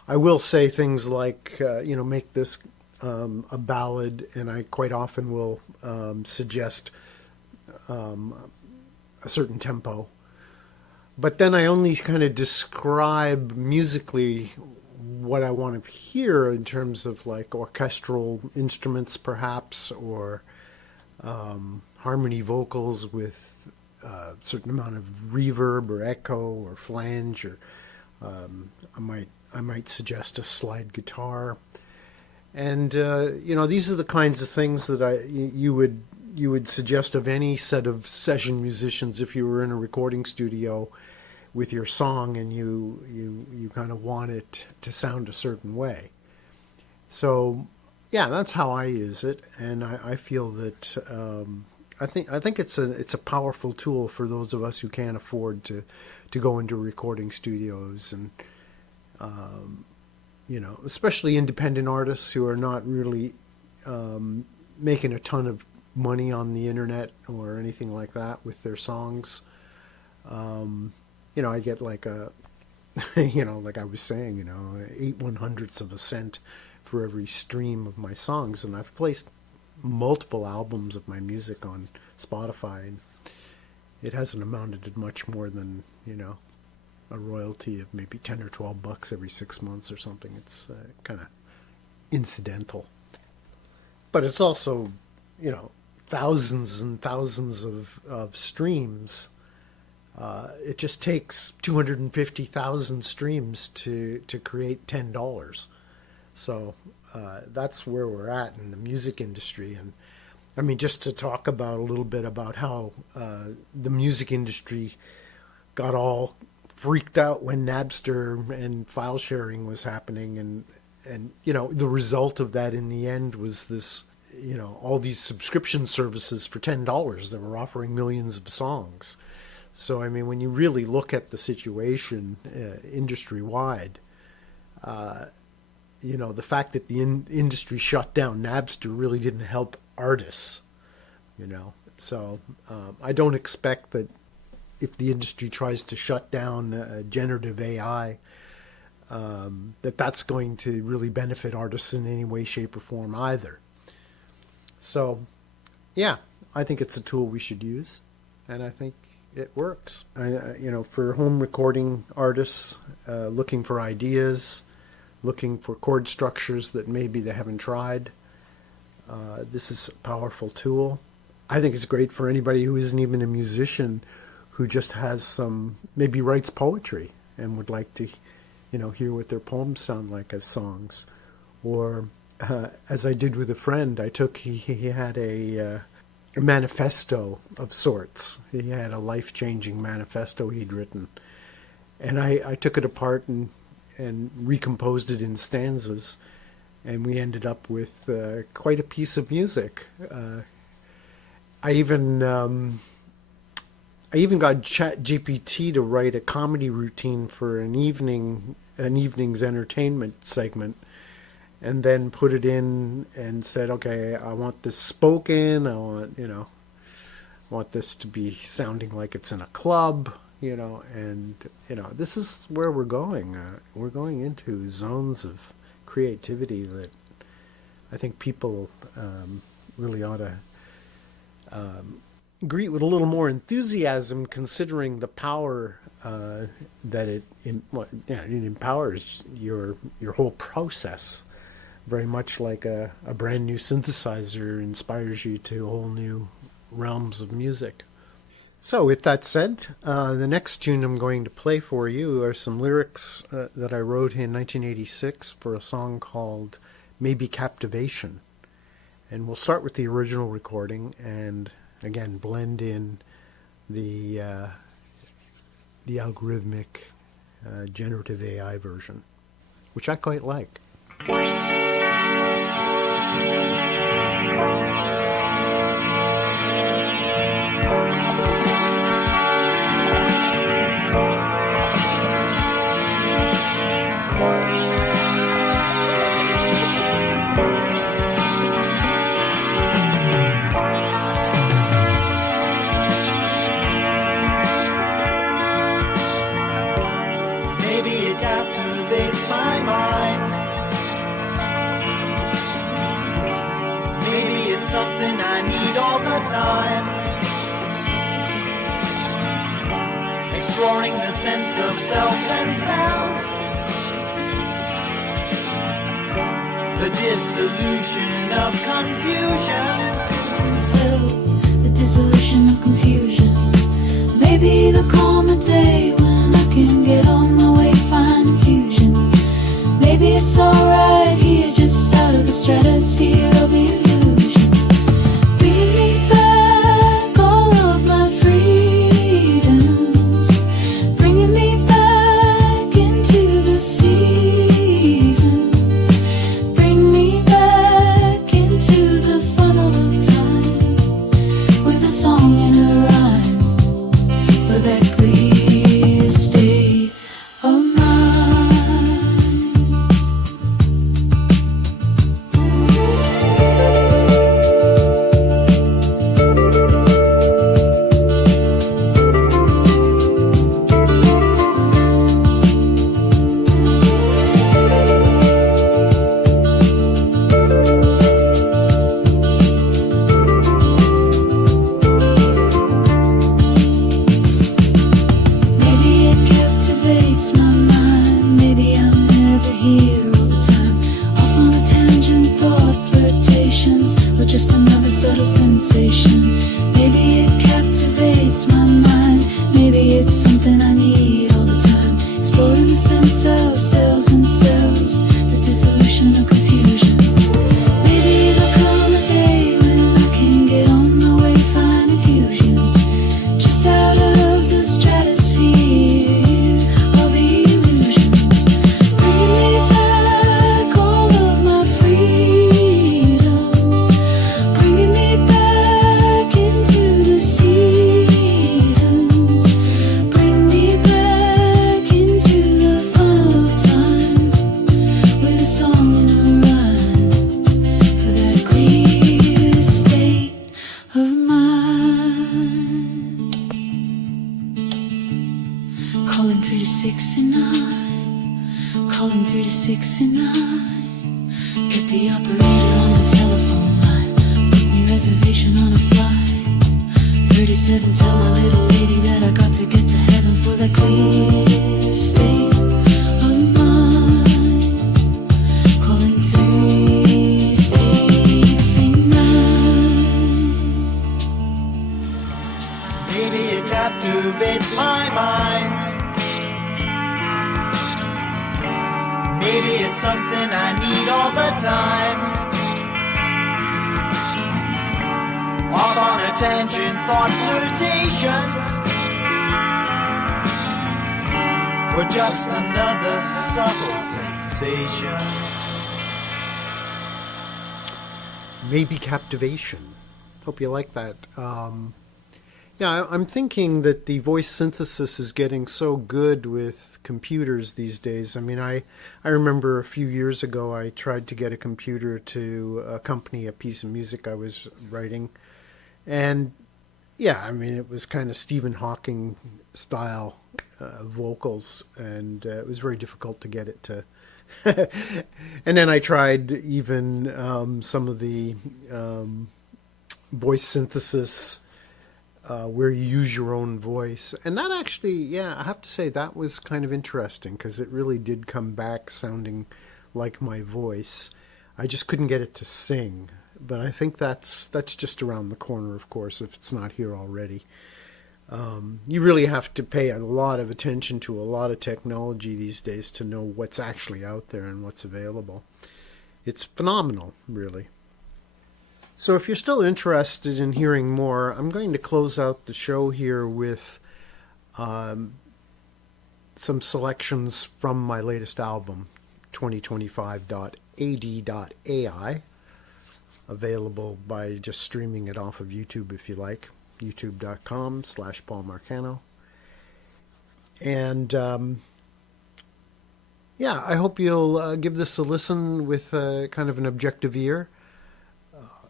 I will say things like, make this a ballad, and I quite often will suggest a certain tempo. But then I only kind of describe musically what I want to hear in terms of like orchestral instruments, perhaps, or harmony vocals with a certain amount of reverb or echo or flange, or I might suggest a slide guitar. And these are the kinds of things that you would suggest of any set of session musicians if you were in a recording studio with your song and you kind of want it to sound a certain way. So yeah, that's how I use it, and I feel that I think it's a powerful tool for those of us who can't afford to go into recording studios, and especially independent artists who are not really making a ton of money on the internet or anything like that with their songs. I get like like I was saying, 8/100ths of a cent for every stream of my songs, and I've placed multiple albums of my music on Spotify, and it hasn't amounted to much more than, a royalty of maybe $10 or $12 every 6 months or something. It's kind of incidental. But it's also, thousands and thousands of streams. It just takes 250,000 streams to create $10. So that's where we're at in the music industry. And I mean, just to talk about a little bit about how the music industry got all freaked out when Napster and file sharing was happening, and the result of that in the end was this, all these subscription services for $10 that were offering millions of songs. So I mean, when you really look at the situation industry wide, the fact that the industry shut down Napster really didn't help artists, So I don't expect that if the industry tries to shut down generative AI, that's going to really benefit artists in any way, shape, or form either. So, yeah, I think it's a tool we should use, and I think it works. For home recording artists looking for ideas, looking for chord structures that maybe they haven't tried, this is a powerful tool. I think it's great for anybody who isn't even a musician, who just has maybe writes poetry and would like to, hear what their poems sound like as songs. Or, as I did with a friend, he had a manifesto of sorts. He had a life-changing manifesto he'd written. And I took it apart and recomposed it in stanzas, and we ended up with quite a piece of music. I even got ChatGPT to write a comedy routine for an evening's entertainment segment, and then put it in and said, okay, I want this spoken. I want this to be sounding like it's in a club, and this is where we're going. We're going into zones of creativity that I think people really ought to greet with a little more enthusiasm, considering the power that it empowers your whole process. Very much like a brand new synthesizer inspires you to whole new realms of music. So with that said, the next tune I'm going to play for you are some lyrics that I wrote in 1986 for a song called Maybe Captivation. And we'll start with the original recording and again blend in the algorithmic generative AI version, which I quite like. Maybe it captivates my mind. Maybe it's something I need all the time. Exploring the sense of selves and cells. The dissolution of confusion. Cells, the dissolution of confusion. Maybe the calmer day when I can get on my way, find infusion. Maybe it's alright here, just out of the stratosphere of illusion. Bringing me back all of my freedoms. Bringing me back into the seasons. Bring me back into the funnel of time with a song and a rhyme for that clear state of mind. Maybe it captivates my mind. Maybe I'm never here all the time. Off on a tangent, thought flirtations, or just another subtle sensation. Maybe it captivates my mind. Maybe it's something I need all the time. Exploring the sense of cells and cells, the dissolution of confusion. Maybe there'll come a day when I can get on my way, find infusions. Just out of the stratosphere of illusions. Bringing me back all of my freedoms. Bringing me back into the seasons. Bring me back into the funnel of time with a song and a rhyme for that clear state of mind. Calling 3 to 69. Calling 3 to 69. Get the operator on the telephone line. Book me reservation on a flight. 37, tell my little lady that I got to get to heaven for that clear state of mind. Calling 3 69. Maybe it captivates my mind. Maybe it's something I need all the time. Off on a tangent, thought flirtations. We're just another subtle sensation. Maybe captivation. Hope you like that. Yeah, I'm thinking that the voice synthesis is getting so good with computers these days. I mean, I remember a few years ago I tried to get a computer to accompany a piece of music I was writing. And yeah, I mean, it was kind of Stephen Hawking style vocals, and it was very difficult to get it to. And then I tried even some of the voice synthesis where you use your own voice. And that actually, yeah, I have to say that was kind of interesting because it really did come back sounding like my voice. I just couldn't get it to sing. But I think that's just around the corner, of course, if it's not here already. You really have to pay a lot of attention to a lot of technology these days to know what's actually out there and what's available. It's phenomenal, really. So if you're still interested in hearing more, I'm going to close out the show here with some selections from my latest album, 2025.ad.ai, available by just streaming it off of YouTube if you like, youtube.com/Paul Marcanno. And yeah, I hope you'll give this a listen with kind of an objective ear.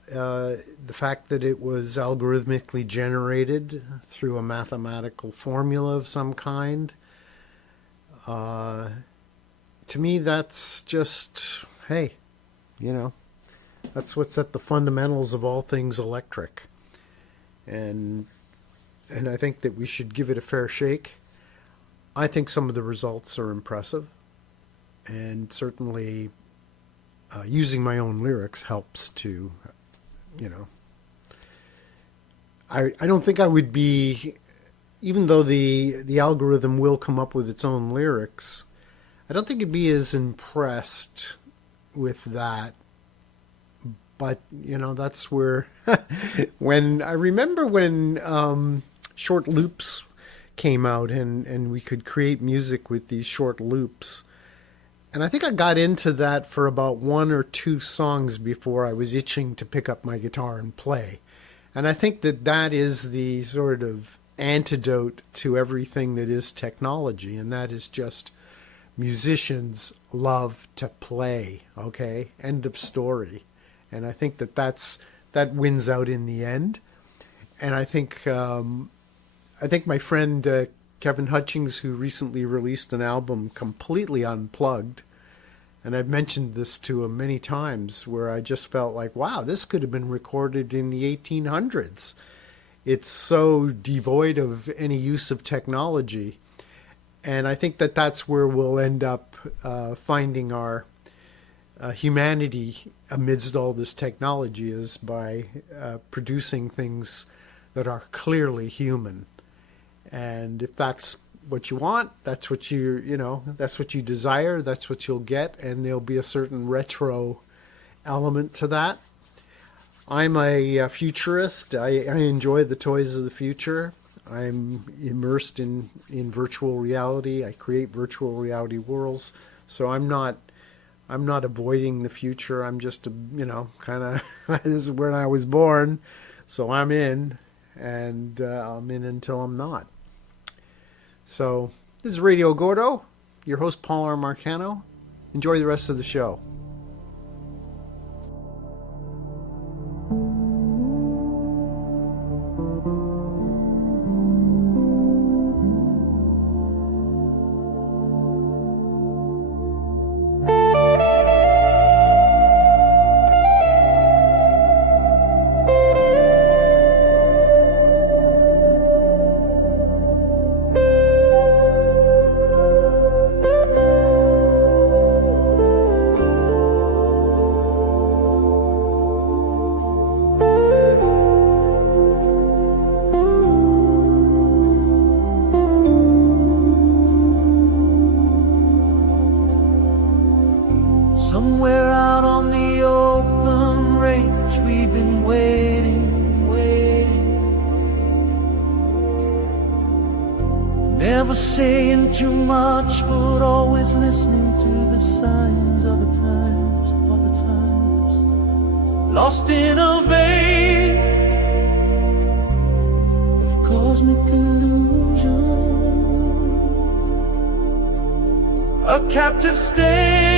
The fact that it was algorithmically generated through a mathematical formula of some kind, to me that's just, hey, that's what's at the fundamentals of all things electric. And I think that we should give it a fair shake. I think some of the results are impressive, and certainly using my own lyrics helps to, I don't think I would be, even though the algorithm will come up with its own lyrics, I don't think it'd be as impressed with that. But, that's where, when short loops came out and we could create music with these short loops. And I think I got into that for about 1 or 2 songs before I was itching to pick up my guitar and play. And I think that is the sort of antidote to everything that is technology, and that is just musicians love to play, okay? End of story. And I think that wins out in the end. And I think my friend Kevin Hutchings, who recently released an album completely unplugged, and I've mentioned this to him many times, where I just felt like, wow, this could have been recorded in the 1800s. It's so devoid of any use of technology. And I think that's where we'll end up finding our humanity amidst all this technology, is by producing things that are clearly human. And if that's what you want, that's what that's what you desire, that's what you'll get, and there'll be a certain retro element to that. I'm a futurist. I enjoy the toys of the future. I'm immersed in virtual reality. I create virtual reality worlds. So I'm not avoiding the future. I'm just, kind of, this is where I was born. So I'm in, and I'm in until I'm not. So this is Radio Gordo, your host Paul Marcanno. Enjoy the rest of the show. Somewhere out on the open range, we've been waiting. Never saying too much, but always listening to the signs of the times, Lost in a vein of cosmic illusion, a captive state.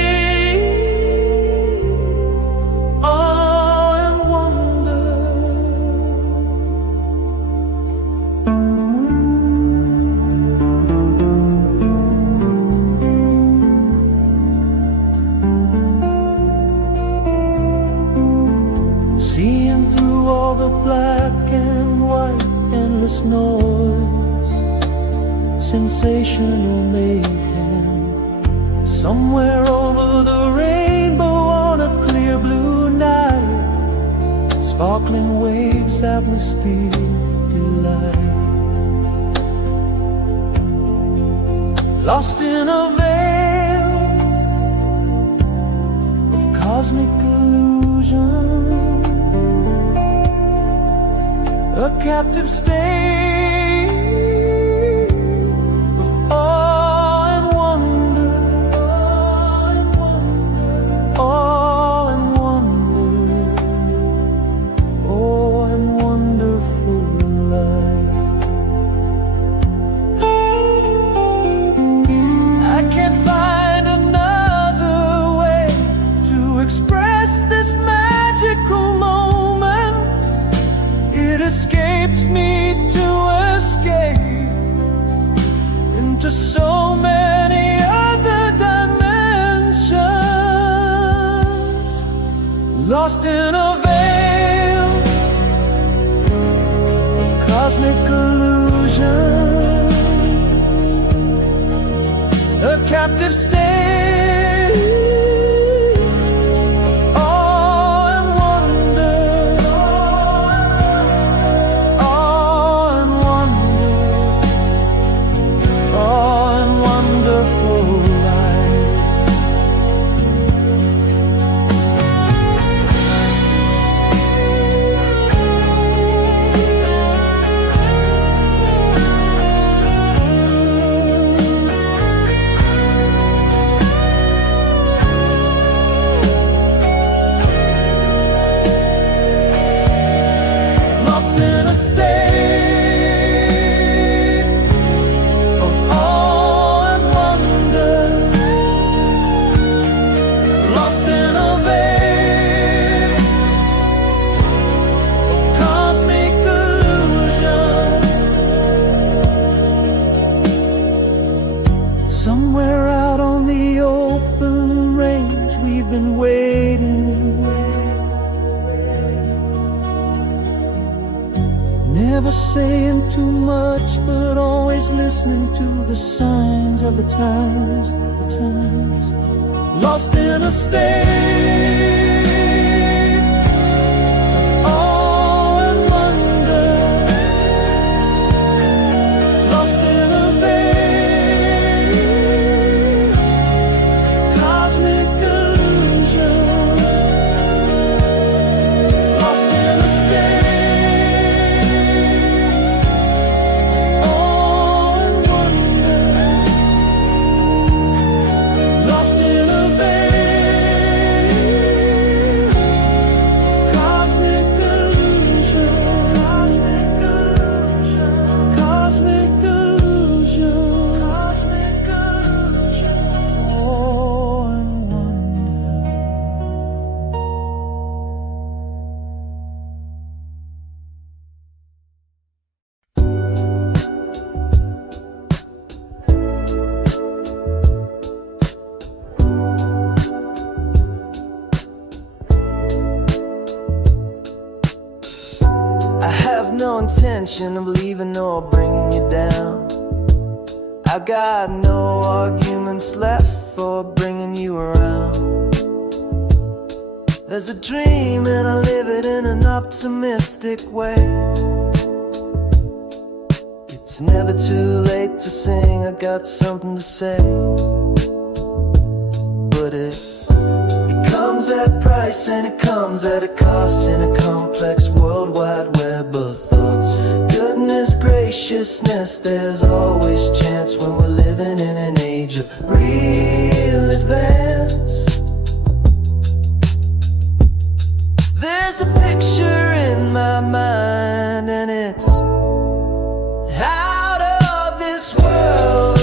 Noise, sensational mayhem, somewhere over the rainbow on a clear blue night, sparkling waves, atmosphere, delight. Lost in a veil of cosmic illusion, a captive state of awe and wonder, awe and wonder, awe and wonderful life. I can't find another way to express this magical moment. It escapes me to escape into so many other dimensions, lost in a veil of cosmic illusions, a captive state. Somewhere out on the open range, we've been waiting, never saying too much, but always listening to the signs of the times, lost in a state of awe and wonder, lost in a veil of cosmic illusion, lost in a state of awe and wonder, lost in a veil of cosmic illusion, cosmic illusion, awe and wonder. I have no intention of leaving or bringing you down. I got no arguments left for bringing you around. There's a dream and I live it in an optimistic way. It's never too late to sing, I got something to say. But it comes at a price and it comes at a cost in a complex worldwide web of thoughts. Goodness graciousness, there's always chance when we're living in an age of real advance. There's a picture in my mind and it's out of this world.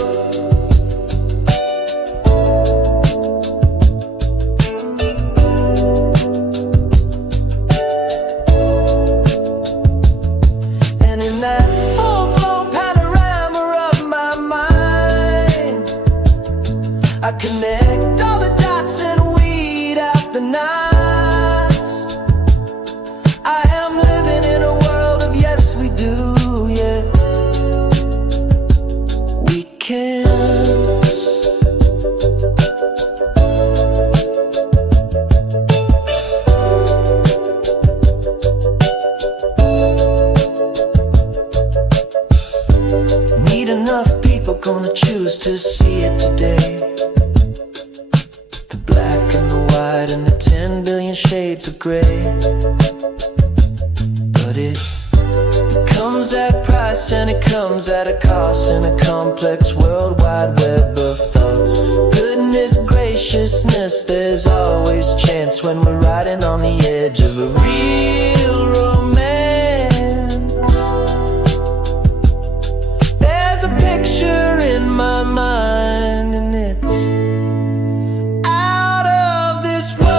And in that full-blown panorama of my mind, I connect all the dots and weed out the knots. I am living in a world of yes we do, yeah, we can. Need enough people gonna choose to see it today. The black and the white and the 10 billion shades of gray. But it It comes at a price and it comes at a cost in a complex worldwide web of thoughts. Goodness graciousness, there's always chance when we're riding on the edge of a real romance. There's a picture in my mind and it's out of this world.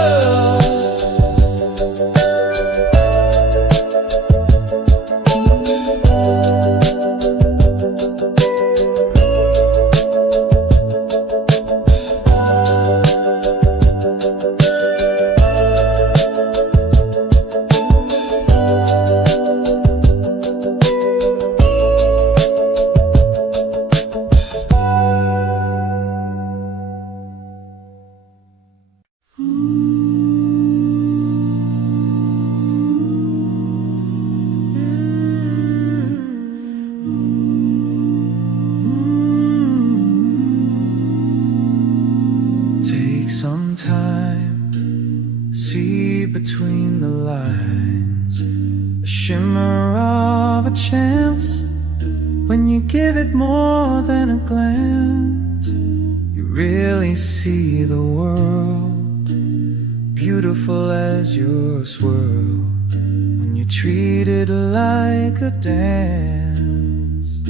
Take some time, see between the lines, a shimmer of a chance. When you give it more than a glance, you really see the world, beautiful as your swirl. When you treat it like a dance.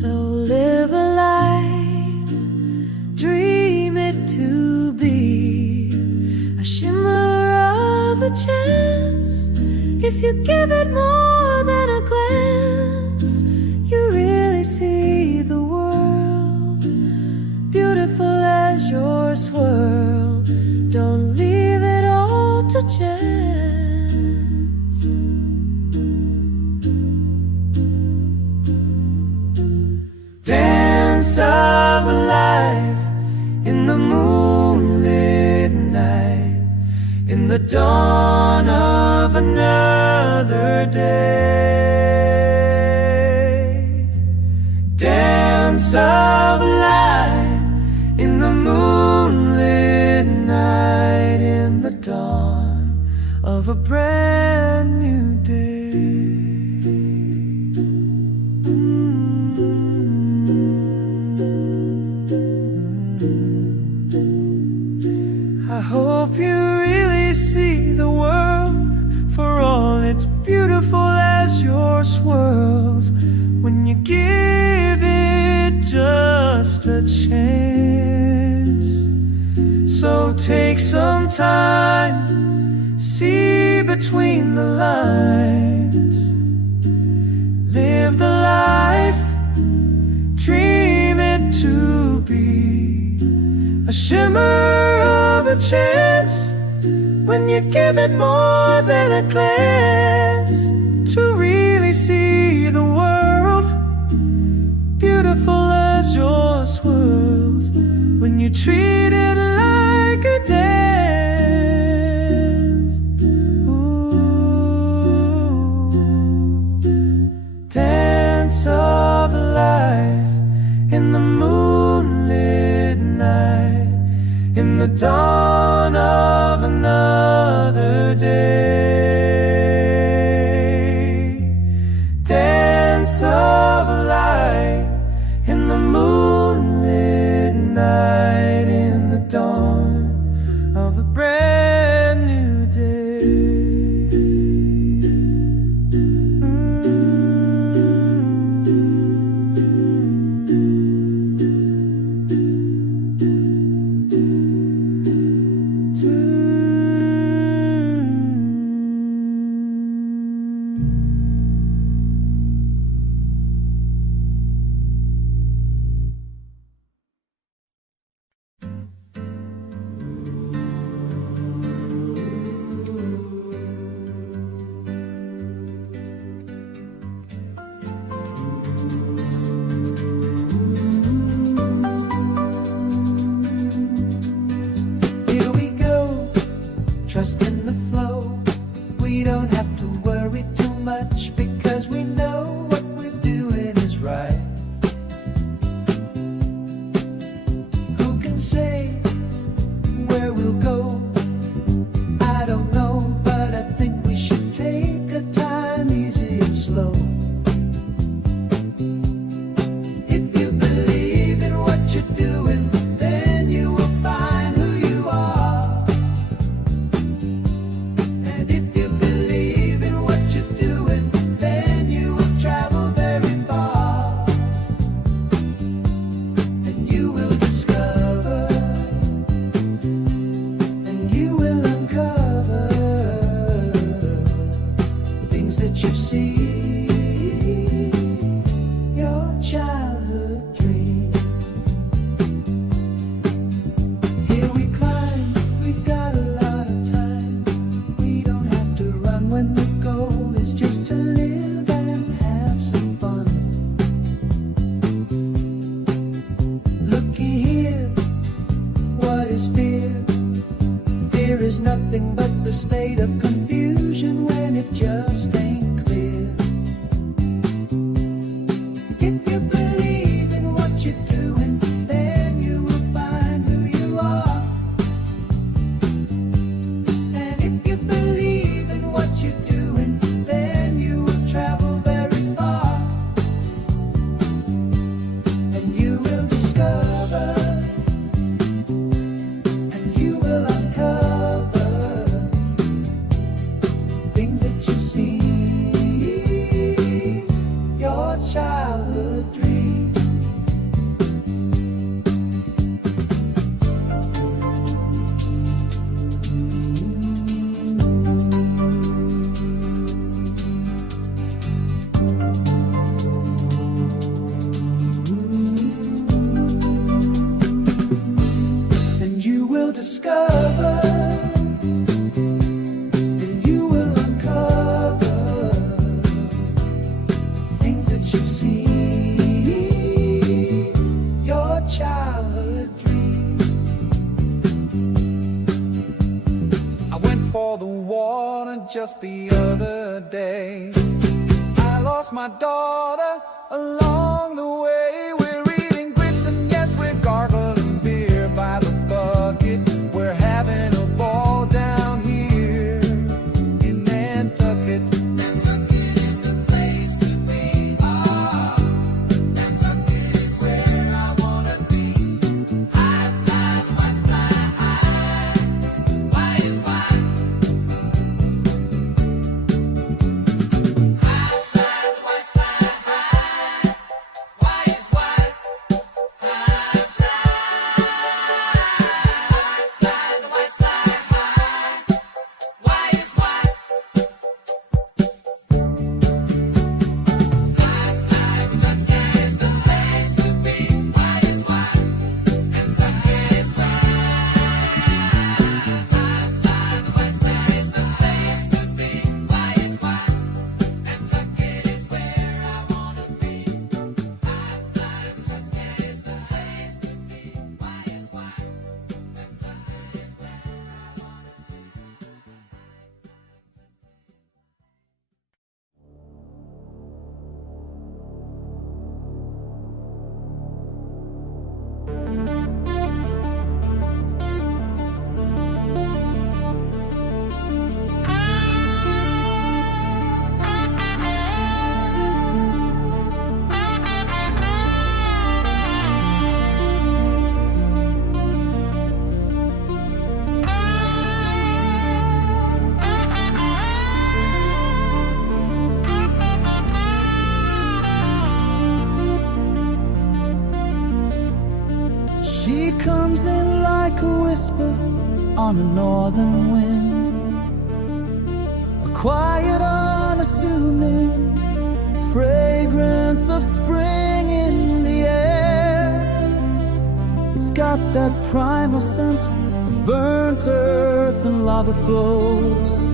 So live a life, dream it to be a shimmer of a chance. If you give it more than a glance, you really see the world, beautiful as your swirl. Don't leave it all to chance. Dance of life in the moonlit night, in the dawn of another day. Dance of life in the moonlit night, in the dawn of a brand new day. I hope you really see the world for all it's beautiful as your swirls. When you give it just a chance. So take some time, see between the lines, live the life, dream it to be a shimmer of a chance. When you give it more than a glance, to really see the world, beautiful as your swirls. When you treat it like a dance. Ooh. Dance of life in the moonlit night, in the dawn of another day. Dance of light in the moonlit night, in the dawn of a brand new day. your childhood dream. And you will discover, and you will uncover things that you've seen, your childhood dream. I went for the water just the other day. I lost my daughter along the way. We're eating grits and yes, we're gargling beer by the bucket. We're having a ball down here in Nantucket. Nantucket is the place to be. Oh, Nantucket is where I wanna be. High fly, the west fly high. Why is why? High fly, the west fly high. Why is why? High fly, the west fly high. Why is why? High fly, Nantucket is the place to be. Why is why? Nantucket is where. High fly, the west fly is the place to be. Why is why? Nantucket is where I wanna be. High fly, Nantucket is the place to be. Why is why? Nantucket is where I wanna be. She comes in like a whisper on a northern wind, a quiet, unassuming fragrance of spring in the air. It's got that primal scent of burnt earth and lava flows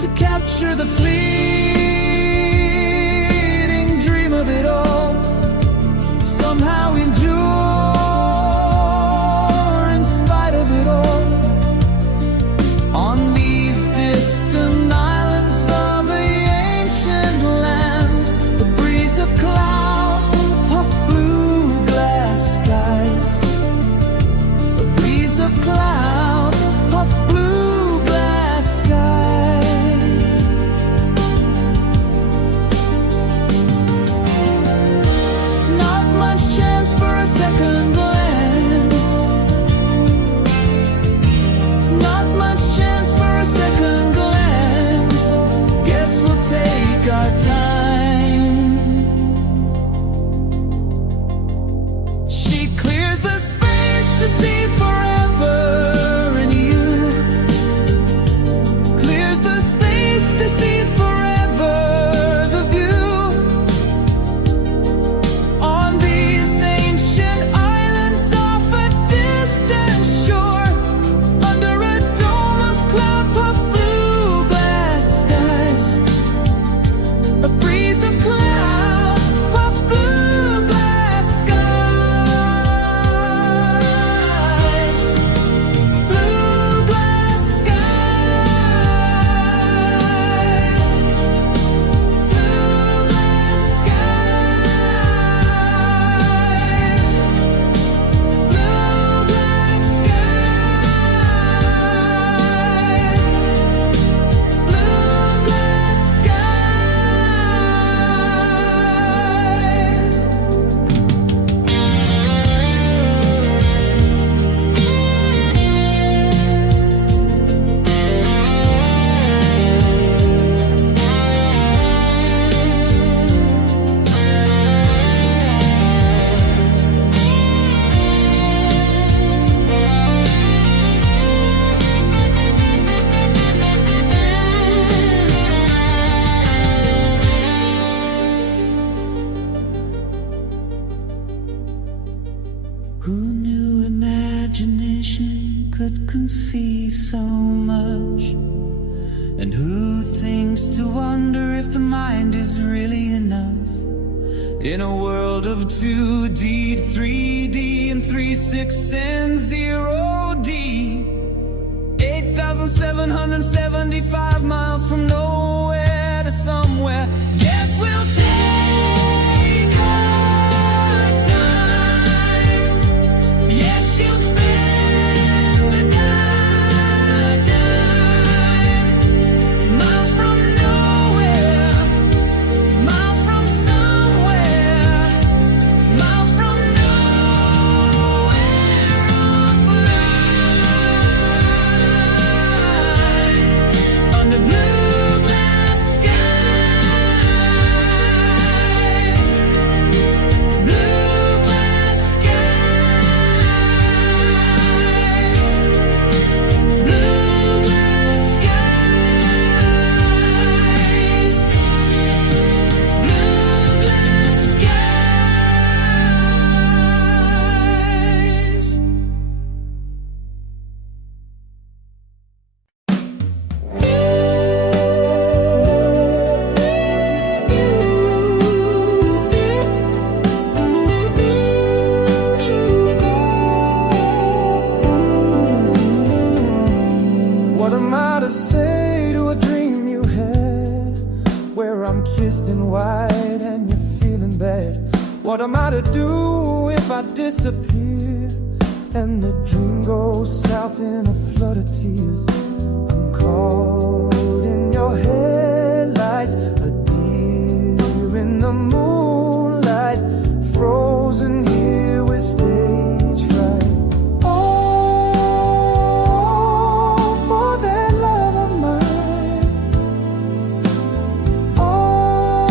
to capture the fleeting dream of it all. Somehow endure in spite of it all. On these distant islands of the ancient land, the breeze of cloud puff blue glass skies. A breeze of cloud puff blue glass skies. Not much chance for a second glance. Not much chance for a second glance. Guess we'll take our time. She clears the space to see forever in you. Clears the space to see forever the view. On these ancient islands off a distant shore, under a dome of cloud puff blue glass skies, a mind is really enough. In a world of 2D, 3D, and 3, 6, and 0D. 8,775 miles from nowhere to somewhere. Guess we'll take our time. Yes, she'll spend the night. Miles from nowhere, miles from somewhere, miles from nowhere offline, under blue glass skies, blue glass skies, blue glass skies, blue glass skies. What am I to say to a dream you had, where I'm kissed in white and you're feeling bad? What am I to do if I disappear and the dream goes south in a flood of tears? I'm caught in your headlights, a deer in the moonlight, frozen here with stage fright. All for that love of mine. All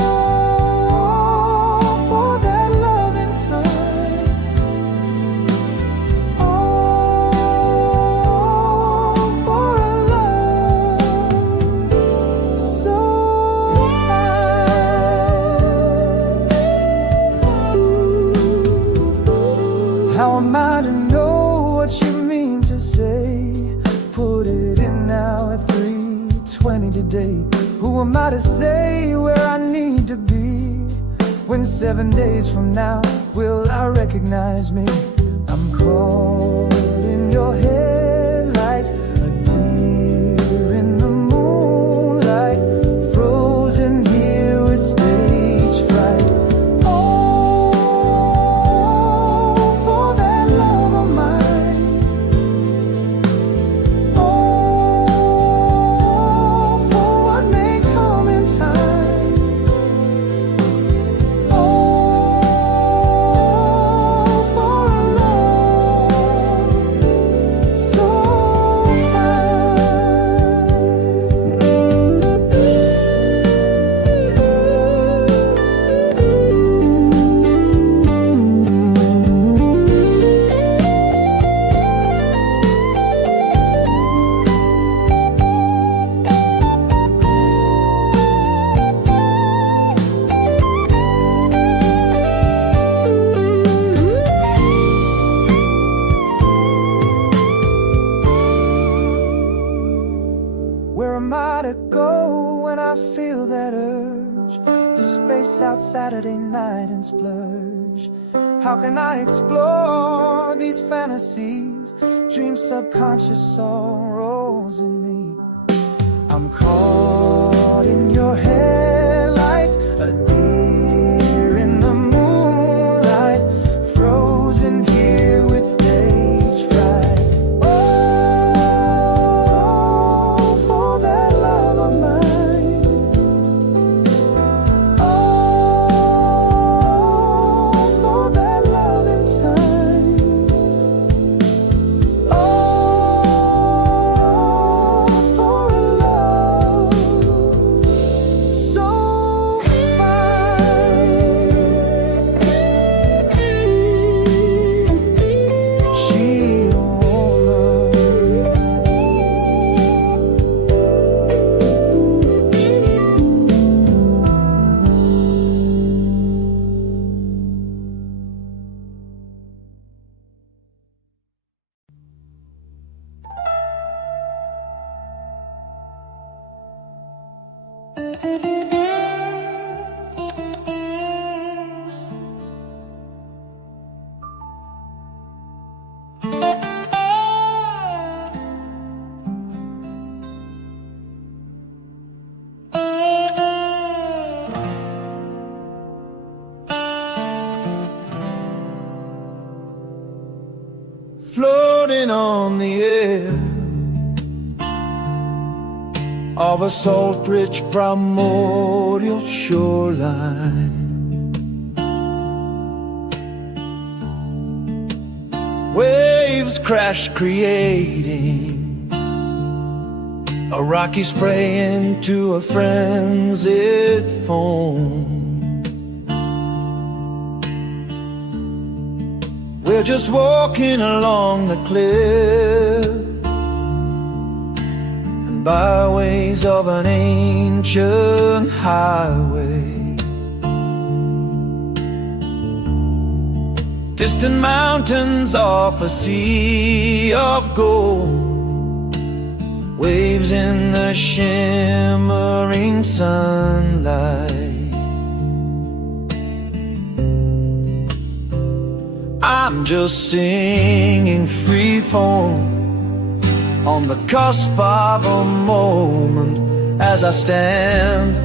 for that love in time. All for a love so fine. How am I to know what you mean to say? Put it in now at 3:20 today. Who am I to say where I need to be? When 7 days from now will I recognize me? I'm caught in your headlights, a deer in the moonlight, frozen here with stage fright. All for that love of mine. All for what may come in time. All for a love so Where am I to go when I feel that urge to space out Saturday night and splurge? How can I explore these fantasies, dream subconscious sorrows in me? I'm caught in your headlights, a deer in the moonlight, frozen here with stage fright. All for that love of mine. All for that love in time. All for a love so floating on the air of a salt-rich primordial shoreline. Waves crash, creating a rocky spray into a frenzied foam. We're just walking along the cliff and byways of an ancient highway. Distant mountains off a sea of gold, waves in the shimmering sunlight. I'm just singing free fall on the cusp of a moment as I stand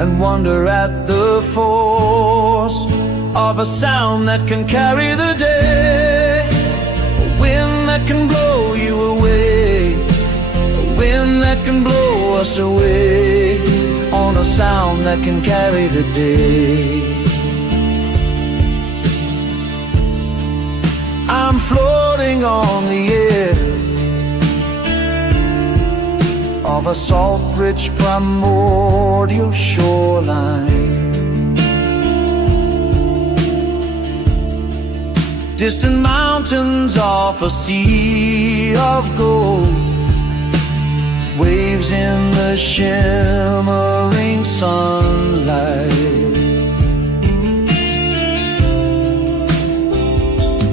and wonder at the force of a sound that can carry the day, a wind that can blow you away, a wind that can blow us away, on a sound that can carry the day. I'm floating on the air of a salt-rich primordial shoreline. Distant mountains off a sea of gold, waves in the shimmering sunlight.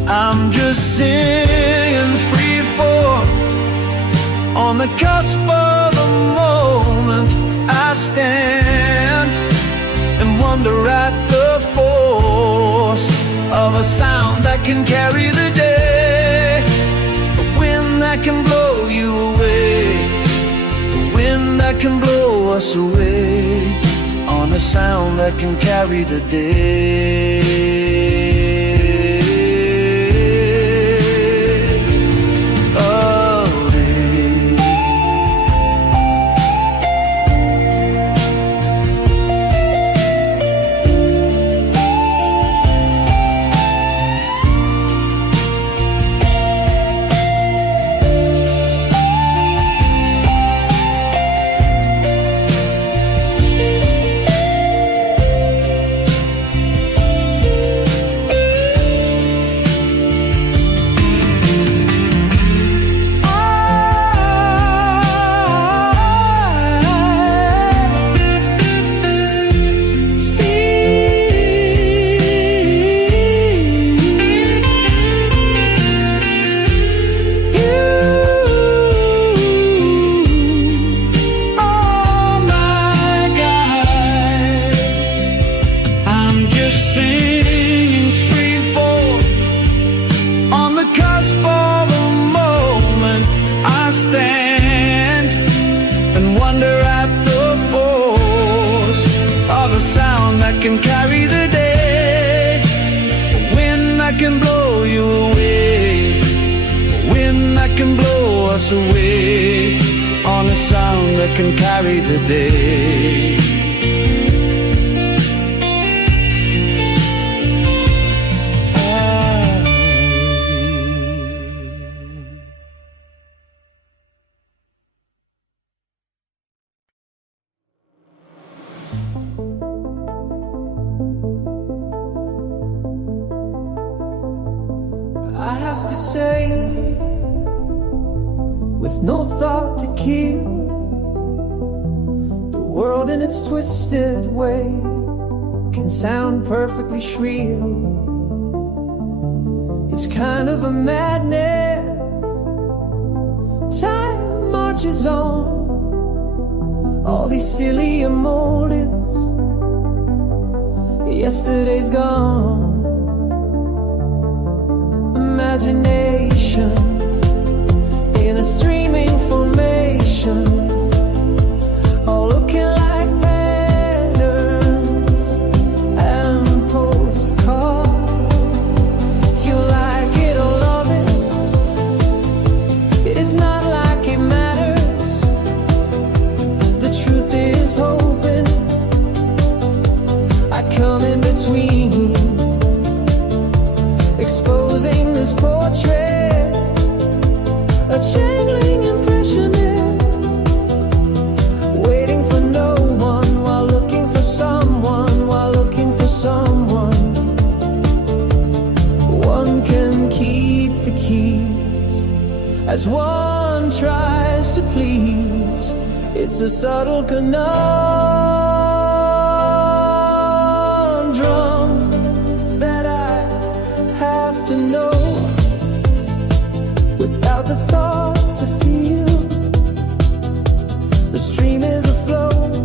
I'm just singing free fall on the cusp of a moment. I stand and wonder at the force of a sound that can carry the day, a wind that can blow you away, a wind that can blow us away, on a sound that can carry the day. Can carry the day, a wind that can blow you away, a wind that can blow us away, on a sound that can carry the day. I have to say, with no thought to kill, the world in its twisted way can sound perfectly shrill. It's kind of a madness. Time marches on, all these silly emotives. Yesterday's gone. Imagination in a streaming formation, all looking like patterns and postcards. You like it or love it, as one tries to please. It's a subtle conundrum that I have to know without the thought to feel. The stream is afloat,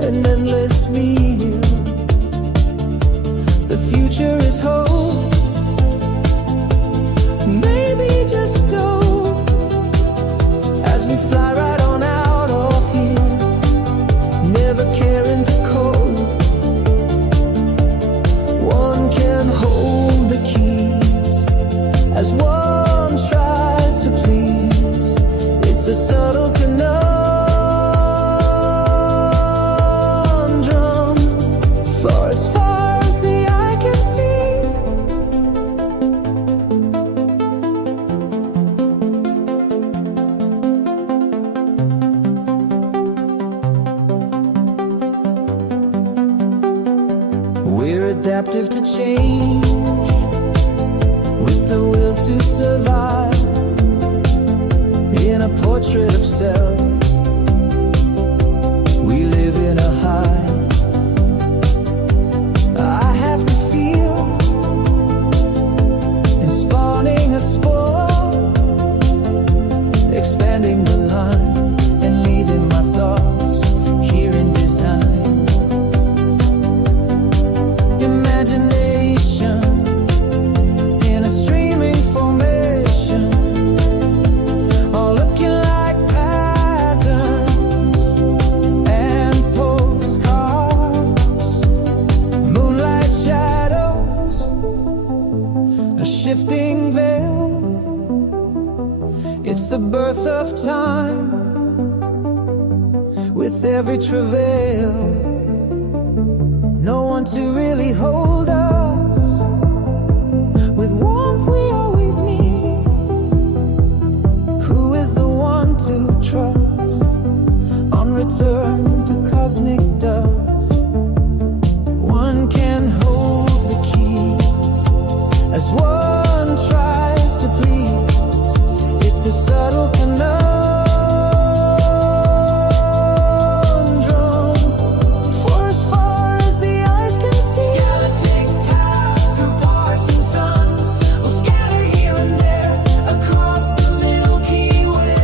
an endless meal. The future is hope, maybe just hope, as we fly right on out of here, never caring to cope. One can hold the keys as one tries to please. It's a subtle conundrum, for as far as the eye can see. We're adaptive to change, with the will to survive. In a portrait of selves, we live in a hive. I have to feel, and spawning a spore, expanding the line and leaving my thoughts here in design. Imagination in a streaming formation, all looking like patterns and postcards. Moonlight shadows, a shifting veil. It's the birth of time, with every travail. No one to really hold us with warmth we always meet. Who is the one to trust on return to cosmic dust? One can hold the keys as one tries to please. It's a subtle conundrum, for as far as the eyes can see. Galactic path through Parsons suns will scatter here and there across the Milky Way.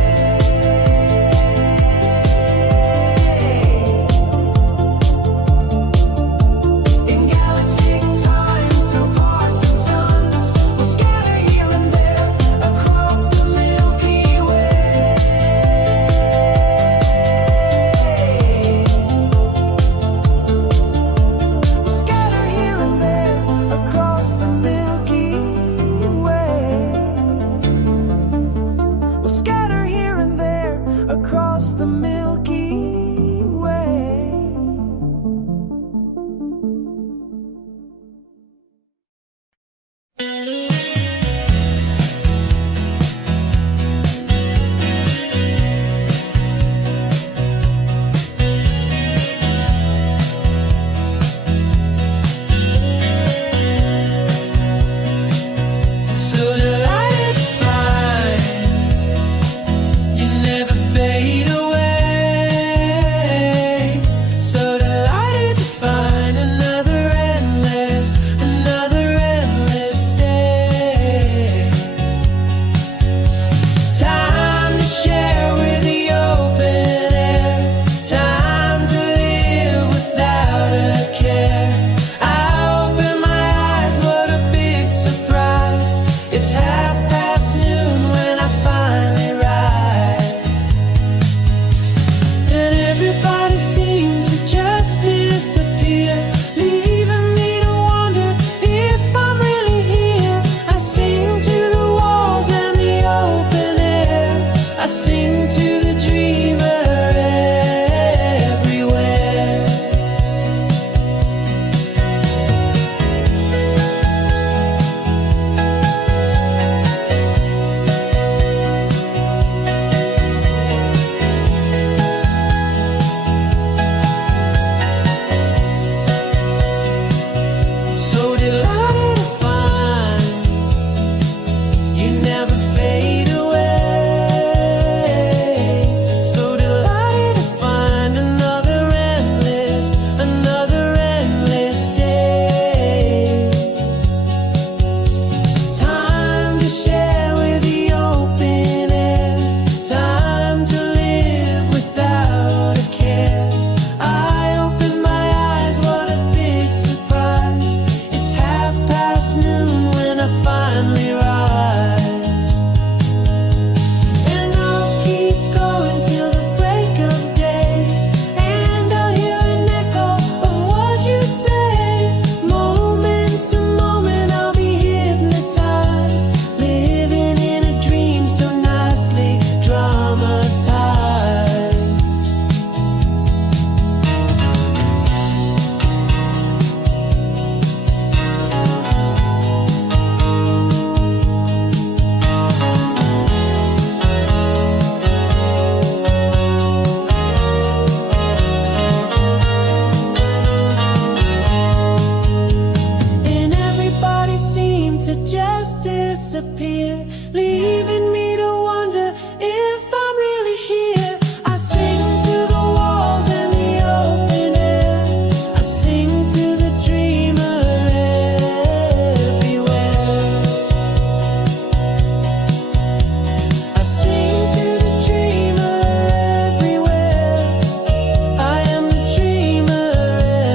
disappear, leaving me to wonder if I'm really here. I sing to the walls and the open air, I sing to the dreamer everywhere. I sing to the dreamer everywhere. I am the dreamer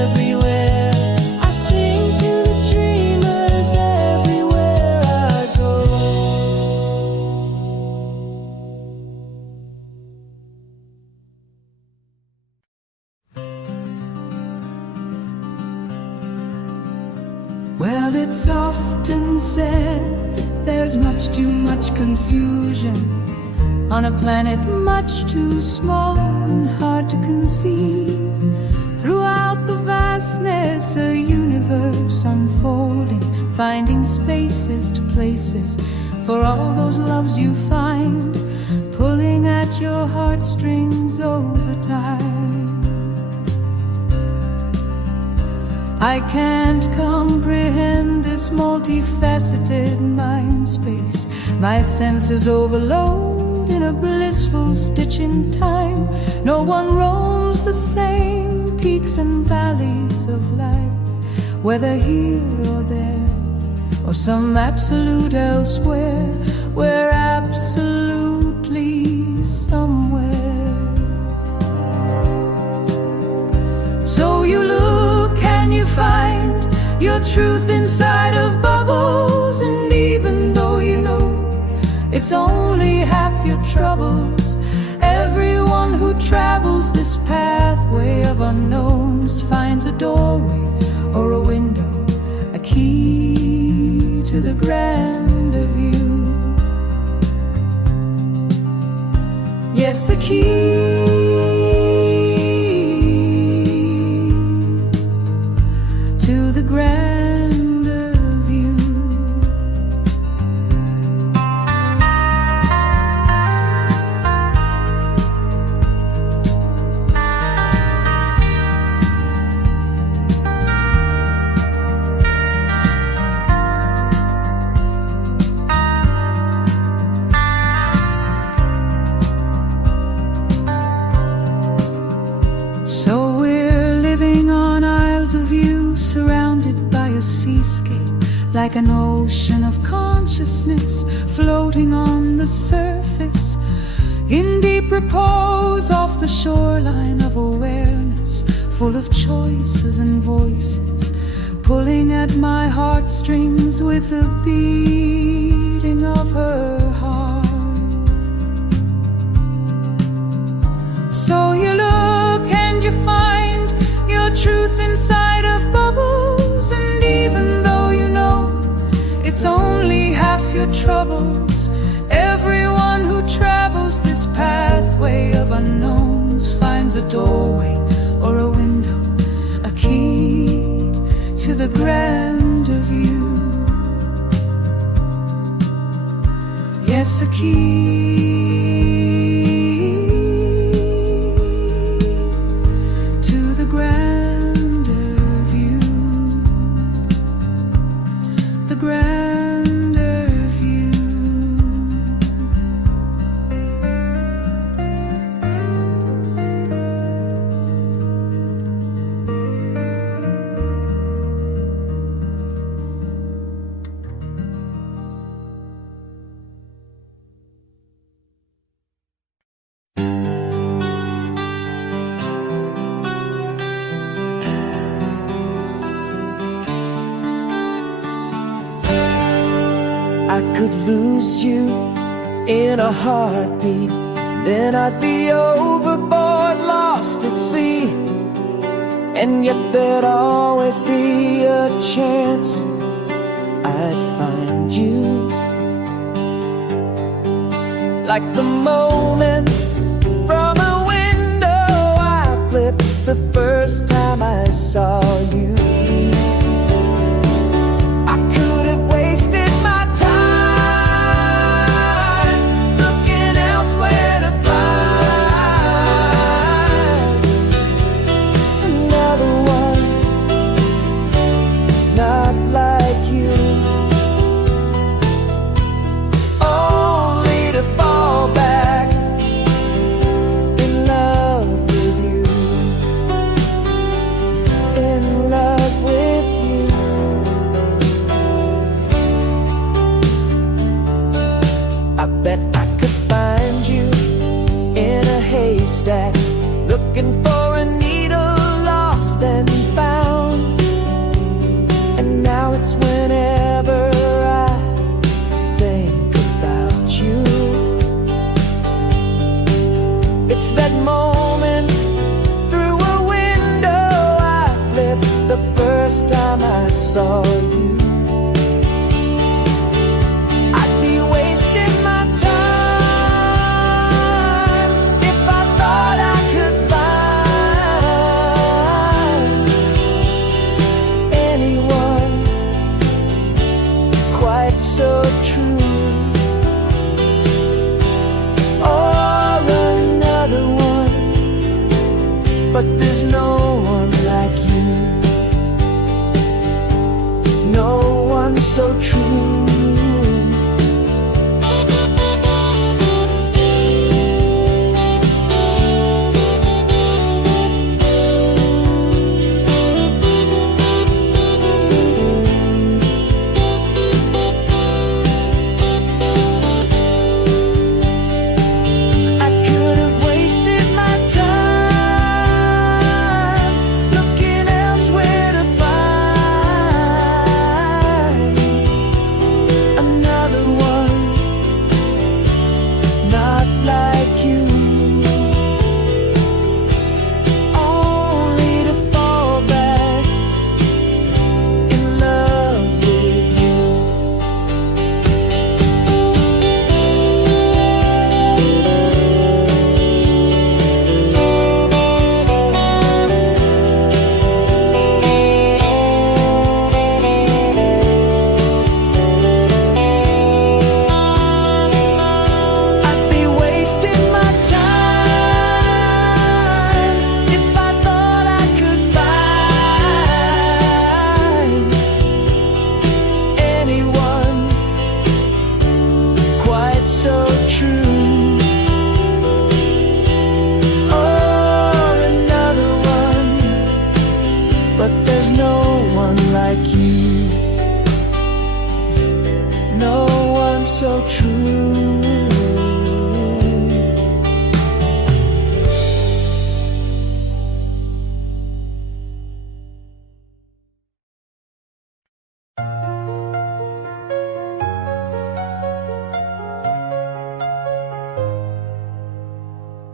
everywhere. I sing to the dreamers everywhere I go. Well, it's often said there's much too much confusion on a planet much too small and hard to conceive. Throughout the vastness, a universe unfolding, finding spaces to places for all those loves you find, pulling at your heartstrings over time. I can't comprehend this multifaceted mind space. My senses overload in a blissful stitch in time. No one roams the same peaks and valleys of life, whether here or there, or some absolute elsewhere. We're absolutely somewhere. So you look and you find your truth inside of bubbles, and even though you know it's only half your troubles, everyone who travels this pathway of unknowns finds a doorway or a window, a key to the grander view. Yes, a key to the grander view. So we're living on isles of view, surrounded by a seascape, like an ocean of consciousness floating on the surface, in deep repose off the shoreline of awareness, full of choices and voices, pulling at my heartstrings with the beating of her heart. So you look and you find your truth inside of bubbles, and even though you know it's only half your troubles, everyone who travels this pathway of unknowns finds a doorway or a window, a key to the grander view. Yes, a key to the grander view. The grander view. I could lose you in a heartbeat, then I'd be overboard, lost at sea. And yet there'd always be a chance I'd find you. Like the moment from a window I flipped the first time I saw you. I could have wasted my time looking elsewhere to find another one not like you. but there's no one like you. No one so true.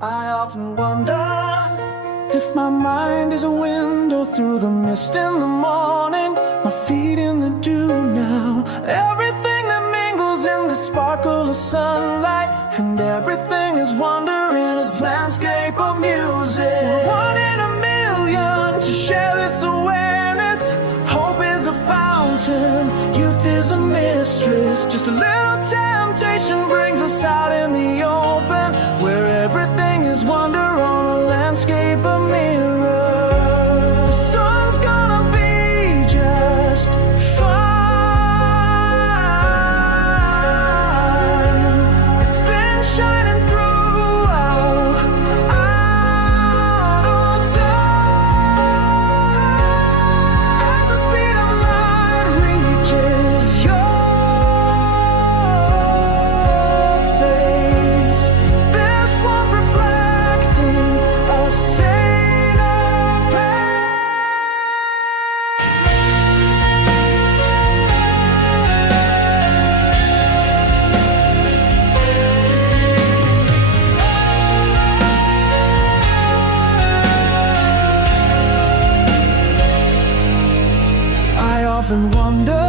I often wonder if my mind is a window through the mist in the morning, my feet in the dew now. Everything that mingles in the sparkle of sunlight, and everything is wonder in this landscape of music. One in a million to share this awareness. Hope is a fountain, youth is a mistress. Just a little temptation brings us out in the open, where everything is wonder on a landscape of mirrors. The sun's gonna be just fine. It's been shining throughout all time. As the speed of light reaches your face, this one reflecting a saint of pain. I often wonder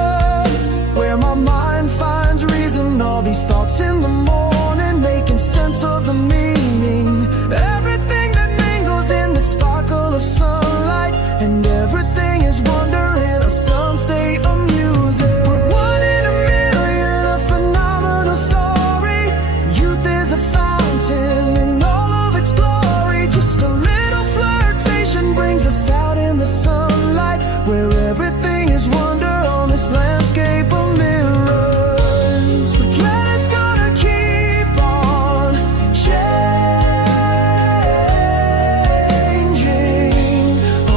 where my mind finds reason. All these thoughts in the morning, making sense of the meaning. Everything that mingles in the sparkle of sunlight, and everything is wonder in a sun state of music. We're one in a million, a phenomenal story. Youth is a fountain in all of its glory. Just a little flirtation brings us out in the sunlight, where everything is wonder on this landscape of mirrors. The planet's gonna keep on changing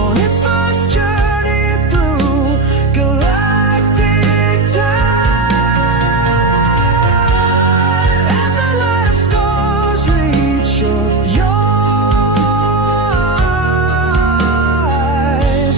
on its first journey through galactic time. As the light of stars reach your eyes,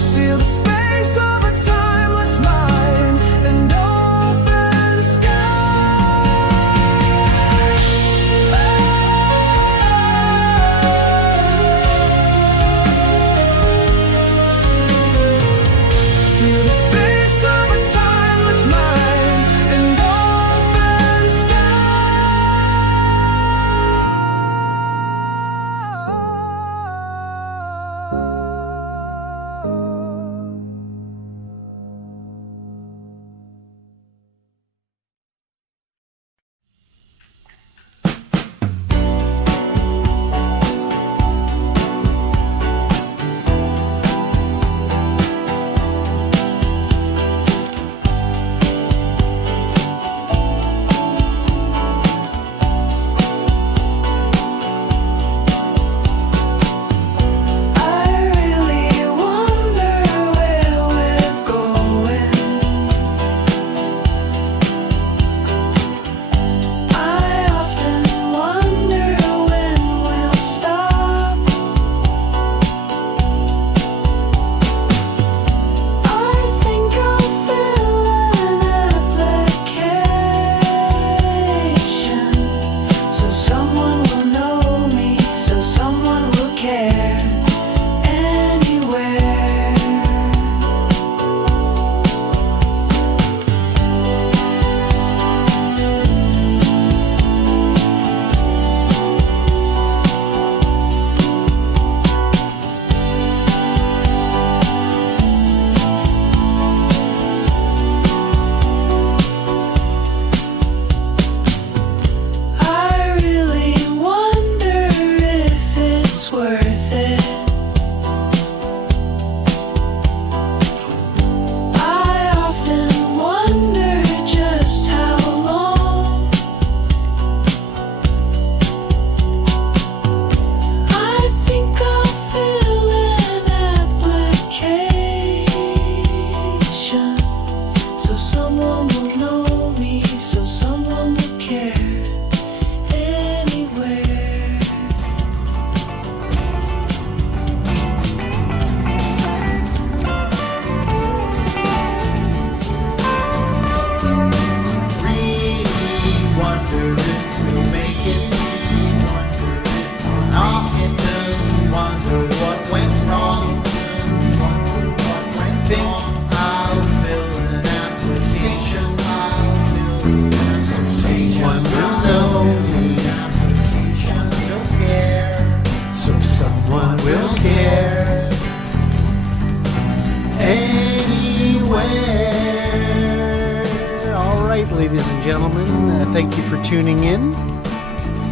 gentlemen, thank you for tuning in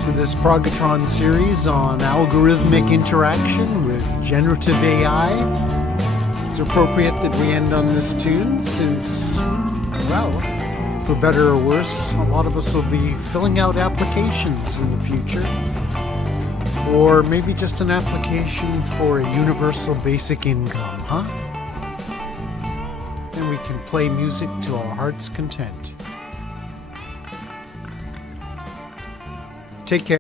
to this Progotron series on algorithmic interaction with generative AI. It's appropriate that we end on this tune since, well, for better or worse, a lot of us will be filling out applications in the future. Or maybe just an application for a universal basic income, huh? And we can play music to our heart's content. Take care.